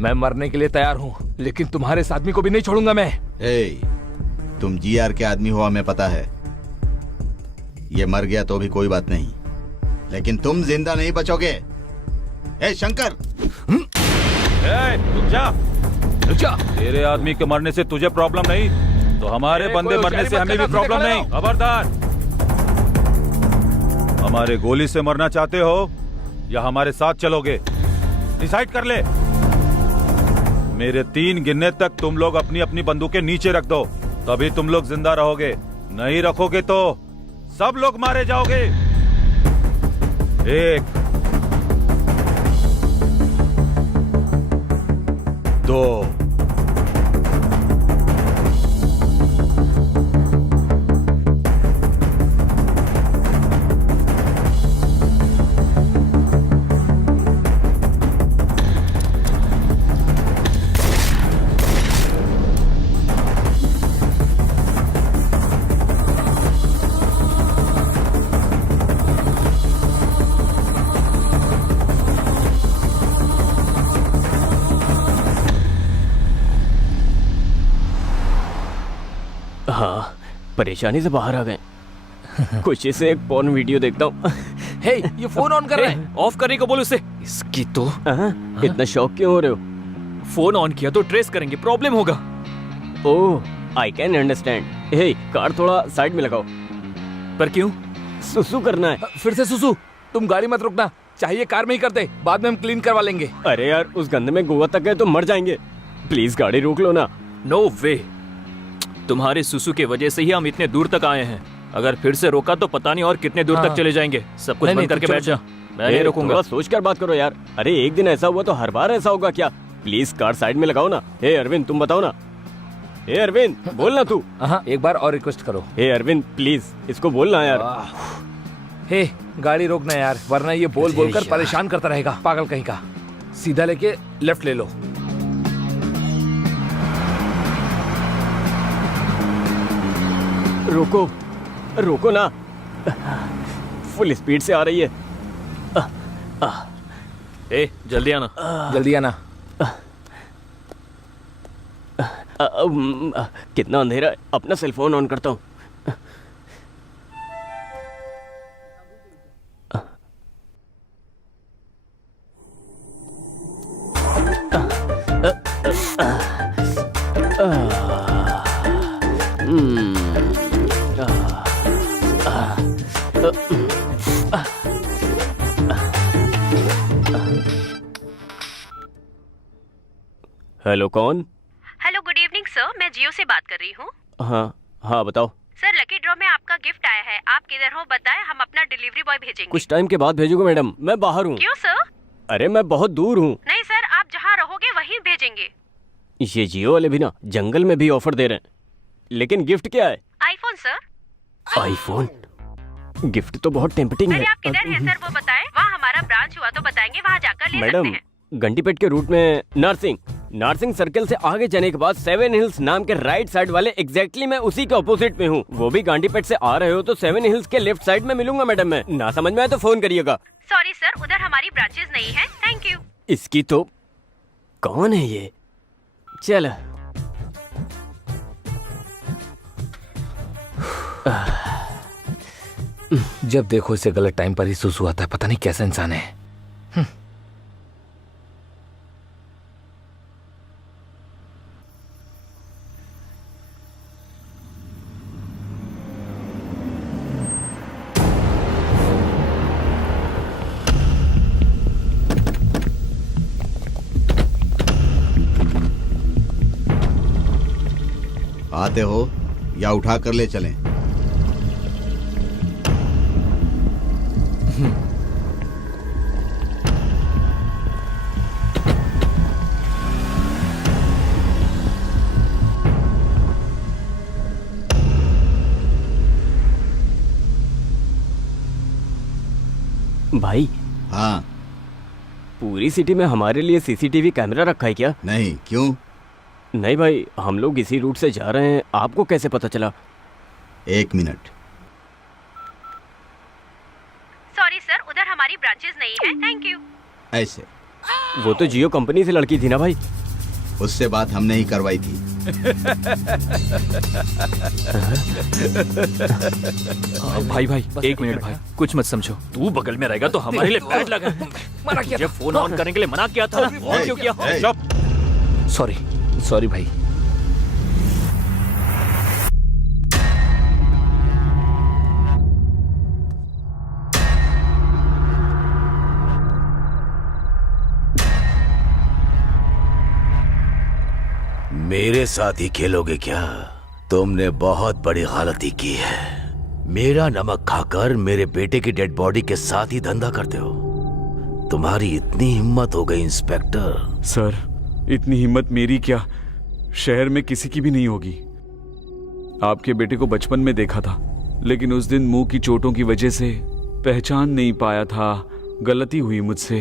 मैं मरने के लिए तैयार हूँ, लेकिन तुम्हारे इस आदमी को भी नहीं छोड़ूंगा मैं। तुम जीआर के आदमी हो हमें पता है। ये मर गया तो भी कोई बात नहीं, लेकिन तुम जिंदा नहीं बचोगे। ए शंकर, रुक जा, रुक जा। तेरे आदमी के मरने से तुझे प्रॉब्लम नहीं, तो हमारे बंदे मरने से हमें भी प्रॉब्लम नहीं। खबरदार, हमारे गोली से मरना चाहते हो या हमारे साथ चलोगे? डिसाइड कर ले। मेरे 3 गिनने तक तुम लोग अपनी अपनी बंदूकें नीचे रख दो, तभी तुम लोग जिंदा रहोगे। नहीं रखोगे तो सब लोग मारे जाओगे। 1 2 हाँ, परेशानी से बाहर आ गए। खुशी से एक पॉर्न वीडियो देखता हूँ। हे, ये फोन ऑन कर रहा है। ऑफ करने को बोलो उसे। इसकी तो इतना शौक क्यों हो रहे हो? फोन ऑन किया तो ट्रेस करेंगे, प्रॉब्लम होगा। Oh, I can understand. Hey, car थोड़ा साइड में लगाओ। पर क्यों? सुसु करना है। फिर से सुसु? तुम गाड़ी मत रुकना, चाहिए कार में ही कर दे, बाद में हम क्लीन करवा लेंगे। अरे यार, उस गंदे में गोवा तक गए तो मर जाएंगे। प्लीज गाड़ी रोक लो ना। नो वे, तुम्हारे सुसु के वजह से ही हम इतने दूर तक आए हैं। अगर फिर से रोका तो पता नहीं और कितने दूर तक चले जाएंगे। सब कुछ बंद करके बैठ जा, मैं नहीं रोकूंगा। सोच कर बात करो यार। अरे एक दिन ऐसा हुआ तो हर बार ऐसा होगा क्या? प्लीज कार साइड में लगाओ ना। हे अरविंद, तुम बताओ ना। हे अरविंद, बोलना तू। एक बार और रिक्वेस्ट करो। हे अरविंद, प्लीज इसको बोलना यार। हे, गाड़ी रोकना यार, वरना ये बोल बोल कर परेशान करता रहेगा, पागल कहीं का। सीधा लेके लेफ्ट ले लो। रोको, रोको ना। फुल स्पीड से आ रही है। ए, जल्दी आना, जल्दी आना। कितना अंधेरा है, अपना सेल फोन ऑन करता हूँ। हेलो, कौन? हेलो, गुड इवनिंग सर, मैं जियो से बात कर रही हूँ। हाँ बताओ। सर, लकी ड्रॉ में आपका गिफ्ट आया है। आप किधर हो बताएं, हम अपना डिलीवरी बॉय भेजेंगे। कुछ टाइम के बाद भेजोगे मैडम, मैं बाहर हूँ। क्यों सर? अरे मैं बहुत दूर हूँ। नहीं सर, आप जहाँ रहोगे वहीं भेजेंगे। ये जियो वाले भी ना जंगल में भी ऑफर दे रहे हैं, लेकिन गिफ्ट क्या है? IPhone sir. आईफोन? गिफ्ट तो बहुत टेम्पटिंग है। आप किधर हैं सर वो बताएं, वहाँ हमारा ब्रांच हुआ तो बताएंगे, वहाँ जाकर ले मैडम, सकते हैं। घंटीपेट के रूट में नार्सिंग सर्कल से आगे जाने के बाद 7 हिल्स नाम के राइट साइड वाले एग्जैक्टली मैं उसी के ऑपोजिट में हूँ। वो भी घंटीपेट से आ रहे हो तो 7 हिल्स के लेफ्ट साइड में मिलूंगा मैडम। मैं ना समझ में आए तो फोन करिएगा। सॉरी सर, उधर हमारी ब्रांचेस नहीं है। Thank you. इसकी तो कौन है ये? चल जब देखो इसे गलत टाइम पर ही सुसु आता है, पता नहीं कैसा इंसान है। आते हो या उठा कर ले चलें? भाई। हाँ। पूरी सिटी में हमारे लिए सीसीटीवी कैमरा रखा है क्या? नहीं, क्यों? नहीं भाई, हम लोग इसी रूट से जा रहे हैं, आपको कैसे पता चला? 1 मिनट। सॉरी सर, उधर हमारी ब्रांचेस नहीं है। Thank you. ऐसे वो तो जियो कंपनी से लड़की थी ना भाई? उससे बात हमने ही करवाई थी। भाई भाई एक मिनट भाई, कुछ मत समझो। तू बगल में रहेगा तो हमारे लिए बैड लगा। मना किया तुझे फोन ऑन करने के लिए मना किया था ना, ऑन क्यों किया? चुप। सॉरी सॉरी भाई। मेरे साथ ही खेलोगे क्या? तुमने बहुत बड़ी गलती की है। मेरा नमक खाकर मेरे बेटे की डेड बॉडी के साथ ही धंधा करते हो। तुम्हारी इतनी हिम्मत हो गई इंस्पेक्टर। सर, इतनी हिम्मत मेरी क्या, शहर में किसी की भी नहीं होगी। आपके बेटे को बचपन में देखा था, लेकिन उस दिन मुंह की चोटों की वजह से पहचान नहीं पाया था। गलती हुई मुझसे।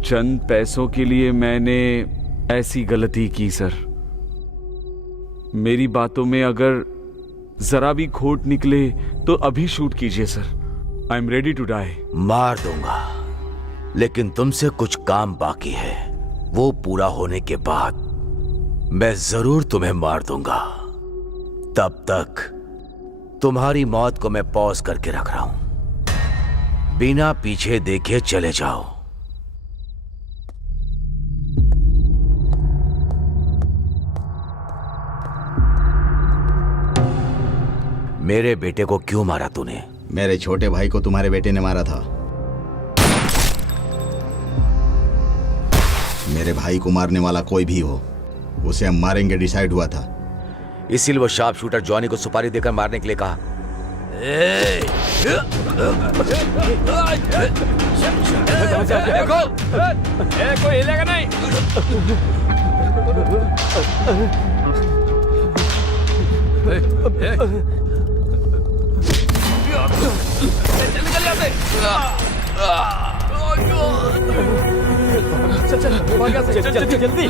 चंद पैसों के लिए मैंने ऐसी गलती की सर। मेरी बातों में अगर जरा भी खोट निकले तो अभी शूट कीजिए sir. I am ready to die. मार दूंगा, लेकिन तुमसे कुछ काम बाकी है। वो पूरा होने के बाद मैं जरूर तुम्हें मार दूंगा। तब तक तुम्हारी मौत को मैं पॉज करके रख रहा हूं। बिना पीछे देखे चले जाओ। मेरे बेटे को क्यों मारा तूने? मेरे छोटे भाई को तुम्हारे बेटे ने मारा था। मेरे भाई को मारने वाला कोई भी हो, उसे हम मारेंगे डिसाइड हुआ था। इसीलिए वो शार्प शूटर जॉनी को सुपारी देकर मारने के लिए कहा। देखो, कोई हिलेगा नहीं। निकल जाते। जल्दी।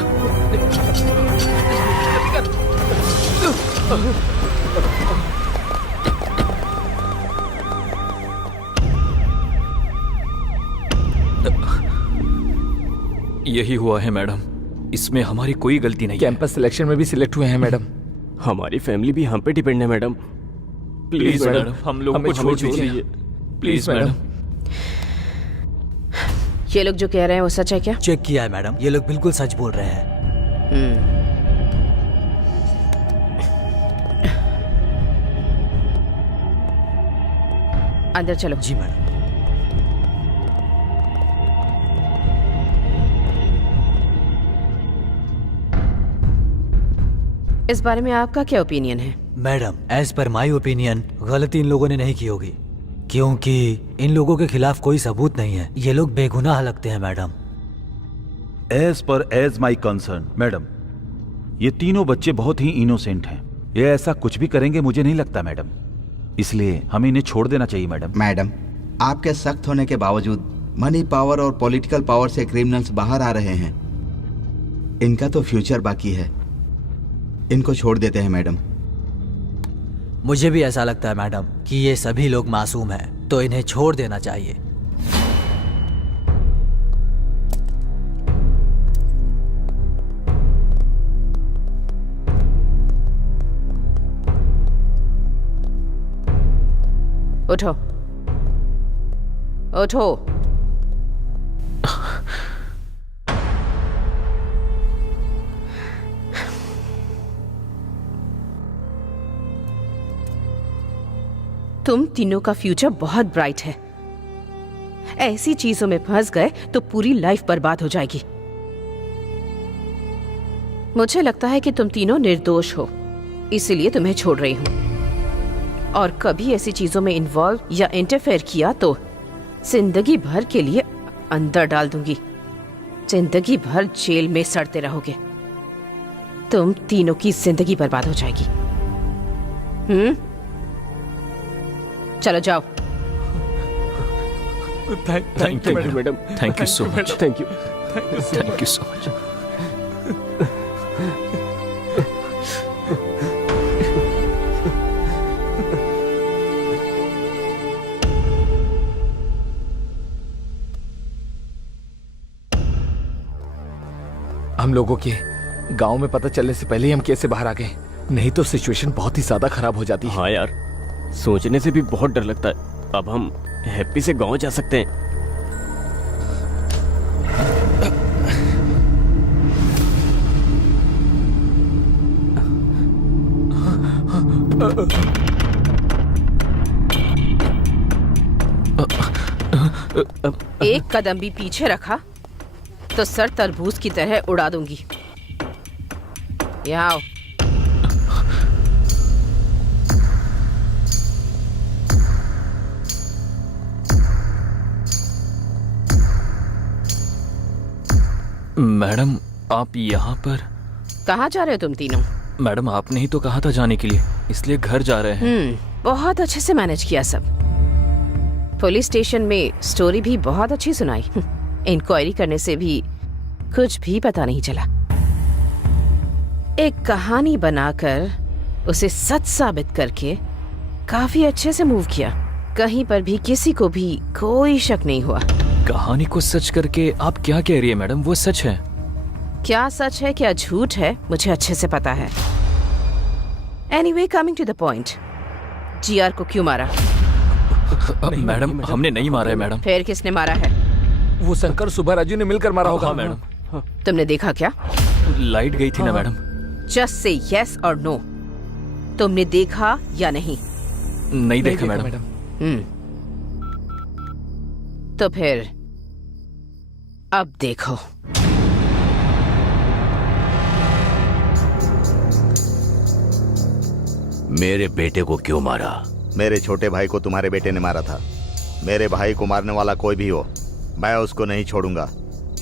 यही हुआ है मैडम, इसमें हमारी कोई गलती नहीं। कैंपस सिलेक्शन में भी सिलेक्ट हुए हैं मैडम। हमारी फैमिली भी हम पे डिपेंड है मैडम। प्लीज मैडम, हम लोगों को छोड़ दीजिए प्लीज मैडम। ये लोग जो कह रहे हैं वो सच है क्या? चेक किया है मैडम, ये लोग बिल्कुल सच बोल रहे हैं। अंदर चलो। जी मैडम। इस बारे में आपका क्या ओपिनियन है? Madam, as per my opinion गलती इन लोगों ने नहीं की होगी, क्योंकि इन लोगों के खिलाफ कोई सबूत नहीं है। ये लोग बेगुनाह लगते हैं madam. As my concern madam, ये तीनों बच्चे बहुत ही इनोसेंट हैं। ये ऐसा कुछ भी करेंगे मुझे नहीं लगता मैडम, इसलिए हमें इन्हें छोड़ देना चाहिए मैडम। मैडम, आपके सख्त होने के बावजूद मनी पावर और पॉलिटिकल पावर से क्रिमिनल्स बाहर आ रहे हैं। इनका तो फ्यूचर बाकी है, इनको छोड़ देते हैं मैडम। मुझे भी ऐसा लगता है मैडम कि ये सभी लोग मासूम हैं, तो इन्हें छोड़ देना चाहिए। उठो उठो। तुम तीनों का फ्यूचर बहुत ब्राइट है। ऐसी चीजों में फंस गए तो पूरी लाइफ बर्बाद हो जाएगी। मुझे लगता है कि तुम तीनों निर्दोष हो, इसीलिए तुम्हें छोड़ रही हूं। और कभी ऐसी चीजों में इन्वॉल्व या इंटरफेयर किया तो जिंदगी भर के लिए अंदर डाल दूंगी। जिंदगी भर जेल में सड़ते रहोगे। तुम तीनों की जिंदगी बर्बाद हो जाएगी। चलो जाओ। Thank you madam. Thank you so much. Thank you so much. हम लोगों के गांव में पता चलने से पहले ही हम कैसे बाहर आ गए, नहीं तो सिचुएशन बहुत ही ज्यादा खराब हो जाती है। हाँ यार, सोचने से भी बहुत डर लगता है। अब हम हैप्पी से गांव जा सकते हैं। एक कदम भी पीछे रखा तो सर तरबूज की तरह उड़ा दूंगी। यहाँ आओ। मैडम आप यहाँ पर? कहाँ जा रहे हो तुम तीनों? मैडम आपने ही तो कहा था जाने के लिए, इसलिए घर जा रहे हैं। बहुत अच्छे से मैनेज किया सब। पुलिस स्टेशन में स्टोरी भी बहुत अच्छी सुनाई। इंक्वायरी करने से भी कुछ भी पता नहीं चला। एक कहानी बनाकर उसे सच साबित करके काफी अच्छे से मूव किया। कहीं पर भी किसी को भी कोई शक नहीं हुआ। कहानी को सच करके आप क्या कह रही है मैडम? वो सच है। क्या सच है क्या झूठ है मुझे अच्छे से पता है। Anyway, coming to the point, GR को क्यों मारा? मैडम हमने नहीं मारा है मैडम। फिर किसने मारा है? वो शंकर सुबह राजू ने मिलकर मारा होगा। हाँ मैडम। तुमने देखा क्या? लाइट गई थी ना मैडम। जस्ट से यस और नो, तुमने देखा या नहीं? नहीं देखा मैडम। तो फिर अब देखो। मेरे बेटे को क्यों मारा? मेरे छोटे भाई को तुम्हारे बेटे ने मारा था। मेरे भाई को मारने वाला कोई भी हो, मैं उसको नहीं छोड़ूंगा।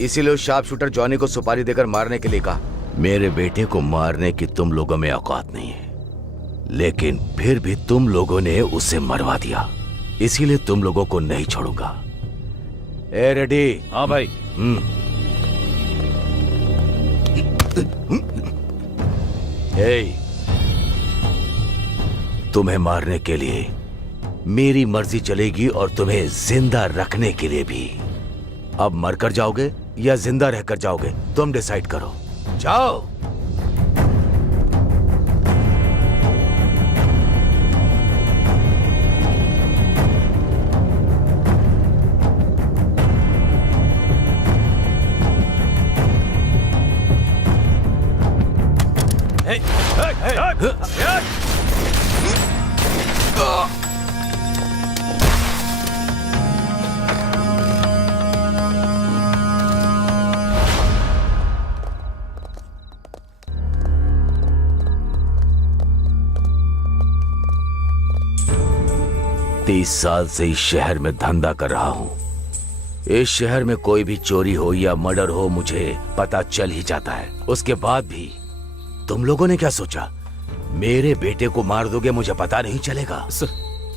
इसीलिए उस शार्प शूटर जॉनी को सुपारी देकर मारने के लिए कहा। मेरे बेटे को मारने की तुम लोगों में औकात नहीं है, लेकिन फिर भी तुम लोगों ने उसे मरवा दिया, इसीलिए तुम लोगों को नहीं छोड़ूंगा। ए रेडी? हाँ भाई। तुम्हें मारने के लिए मेरी मर्जी चलेगी और तुम्हें जिंदा रखने के लिए भी। अब मरकर जाओगे या जिंदा रहकर जाओगे, तुम डिसाइड करो। जाओ। तीस साल से इस शहर में धंधा कर रहा हूं। इस शहर में कोई भी चोरी हो या मर्डर हो मुझे पता चल ही जाता है। उसके बाद भी तुम लोगों ने क्या सोचा, मेरे बेटे को मार दोगे, मुझे पता नहीं चलेगा? सर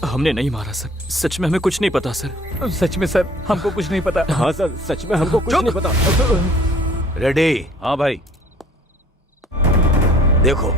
हमने नहीं मारा सर, सच में हमें कुछ नहीं पता सर। सच में सर हमको कुछ नहीं पता। हाँ सर, सच में हमको कुछ नहीं पता। रेडी? हाँ भाई। देखो,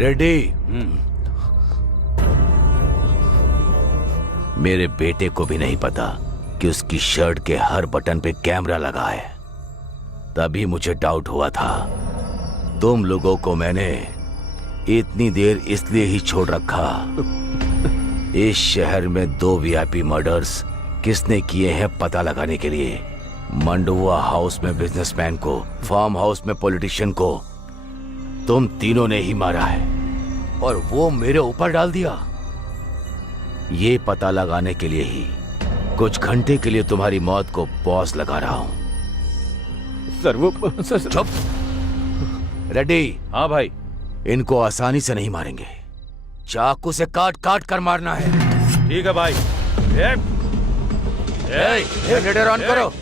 रेडी? मेरे बेटे को भी नहीं पता कि उसकी शर्ट के हर बटन पे कैमरा लगा है। तभी मुझे डाउट हुआ था। तुम लोगों को मैंने इतनी देर इसलिए ही छोड़ रखा। इस शहर में 2 वीआईपी मर्डर्स किसने किए हैं पता लगाने के लिए। मंडुआ हाउस में बिजनेसमैन को, फार्म हाउस में पॉलिटिशियन को तुम तीनों ने ही मारा है और वो मेरे ऊपर डाल दिया। ये पता लगाने के लिए ही कुछ घंटे के लिए तुम्हारी मौत को पॉज लगा रहा हूं। सर वो चुप। रेडी? हाँ भाई। इनको आसानी से नहीं मारेंगे, चाकू से काट काट कर मारना है। ठीक है भाई। जनरेटर ऑन करो।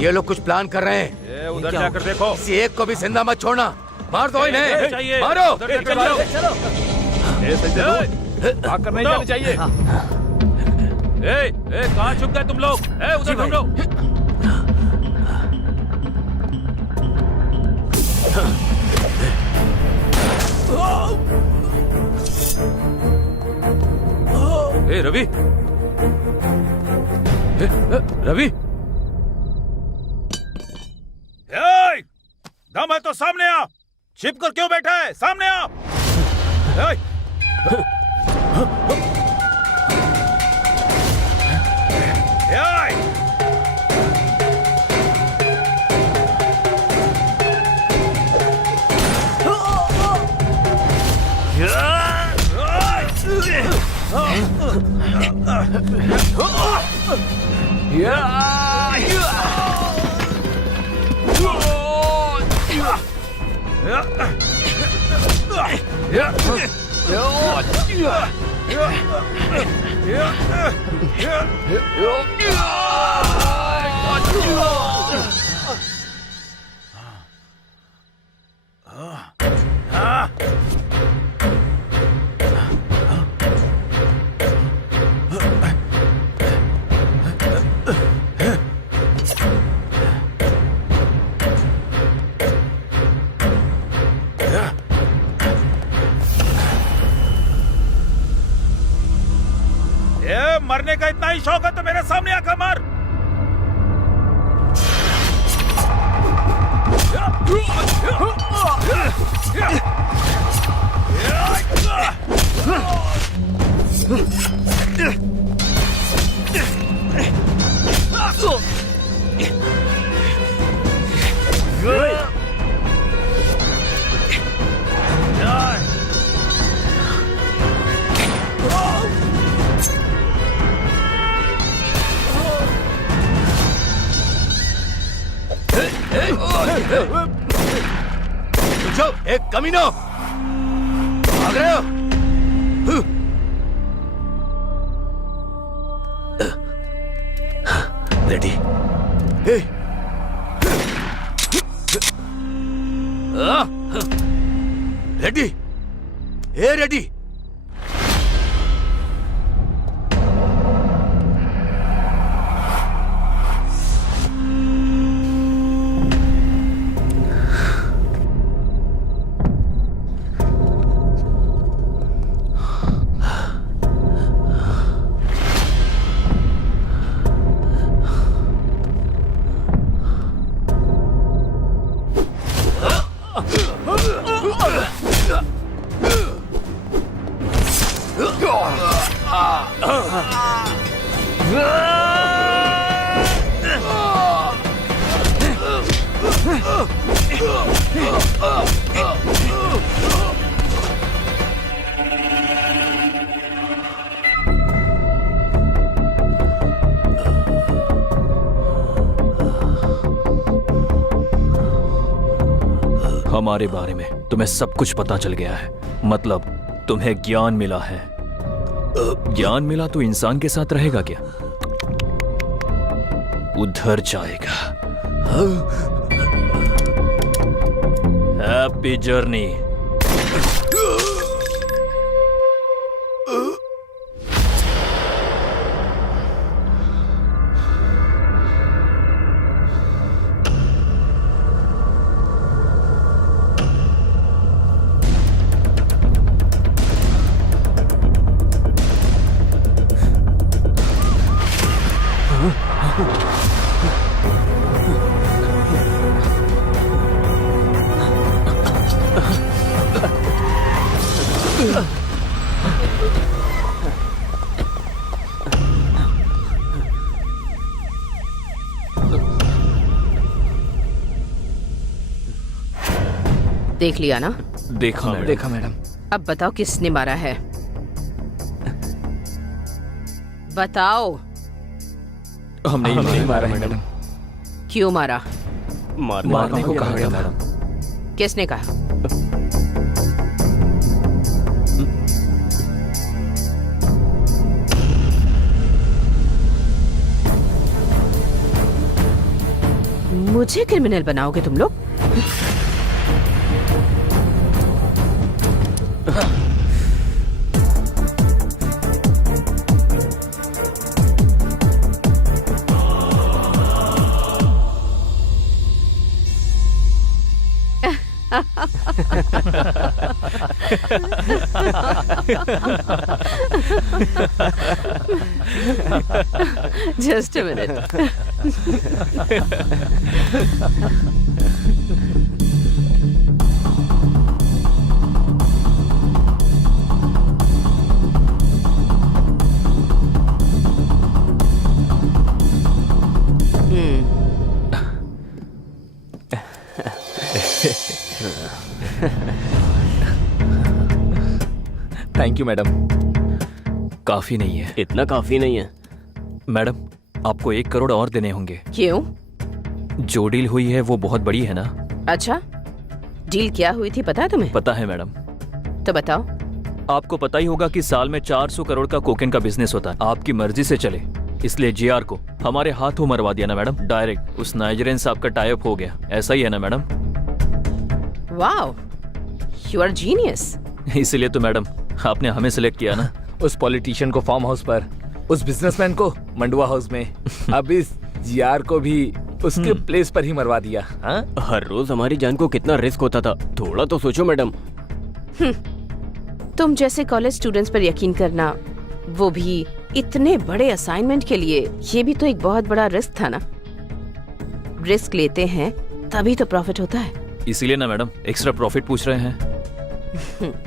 ये लोग कुछ प्लान कर रहे हैं। उधर जाकर देखो। किसी एक को भी जिंदा मत छोड़ना। मार दो इन्हें, मारो। भाग कर नहीं जाना चाहिए। कहाँ छुप गए तुम लोग? उधर ढूंढो। रवि, रवि, दम है तो सामने आ। छिप कर क्यों बैठा है? सामने आ। मरने का इतना ही शौक है तो मेरे सामने आकर मार। एक कमीनो, भाग रहे हो? रेडी? रेडी? रेडी? हमारे बारे में तुम्हें सब कुछ पता चल गया है। मतलब तुम्हें ज्ञान मिला है। ज्ञान मिला तो इंसान के साथ रहेगा क्या? उधर जाएगा। Happy journey. देख लिया ना? देखा मैडम। देखा मैडम। अब बताओ किसने मारा है? बताओ। हमने नहीं मारा मैडम। क्यों मारा? मारने को कहा गया मैडम। किसने कहा? मुझे क्रिमिनल बनाओगे तुम लोग? Just a minute. Thank you madam. काफी नहीं है। इतना काफी नहीं है मैडम, आपको 1 करोड़ और देने होंगे। क्यों? जो डील हुई है वो बहुत बड़ी है ना। अच्छा, डील क्या हुई थी पता है तुम्हें? पता है मैडम। तो बताओ। आपको पता ही होगा कि साल में 400 करोड़ का कोकेन का बिजनेस होता है। आपकी मर्जी से चले, इसलिए जीआर को हमारे हाथों मरवा दिया ना मैडम। डायरेक्ट उस नाइजीरियन साहब का टाई अप हो गया। ऐसा ही है ना madam? Wow, you are genius. इसीलिए तो मैडम आपने हमें सिलेक्ट किया ना। उस पॉलिटिशियन को फार्म हाउस पर, उस बिजनेसमैन को मंडुआ हाउस में, अब इस जीआर को भी उसके प्लेस पर ही मरवा दिया। हाँ? हर रोज हमारी जान को कितना रिस्क होता था, थोड़ा तो सोचो मैडम। तुम जैसे कॉलेज स्टूडेंट्स पर यकीन करना, वो भी इतने बड़े असाइनमेंट के लिए, ये भी तो एक बहुत बड़ा रिस्क था ना। रिस्क लेते हैं तभी तो प्रॉफिट होता है। इसीलिए ना मैडम एक्स्ट्रा प्रॉफिट पूछ रहे हैं।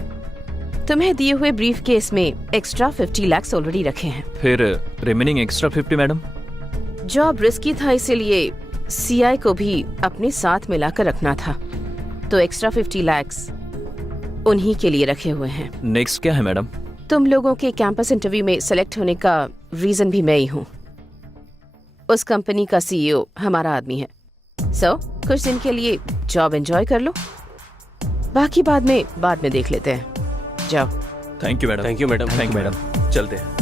तुम्हें दिए हुए ब्रीफ केस में एक्स्ट्रा 50 लाख ऑलरेडी रखे हैं। फिर remaining extra 50 madam? Job risky था, इसीलिए सीआई को भी अपने साथ मिलाकर रखना था, तो एक्स्ट्रा 50 लाख उन्हीं के लिए रखे हुए हैं। नेक्स्ट क्या है मैडम? तुम लोगों के कैंपस इंटरव्यू में सेलेक्ट होने का रीजन भी मैं ही हूँ। उस कंपनी का सीईओ हमारा आदमी है। सो कुछ दिन के लिए जॉब एंजॉय कर लो, बाकी बाद में देख लेते हैं। जाओ। Thank you madam. Thank you madam. Thank you madam. चलते हैं।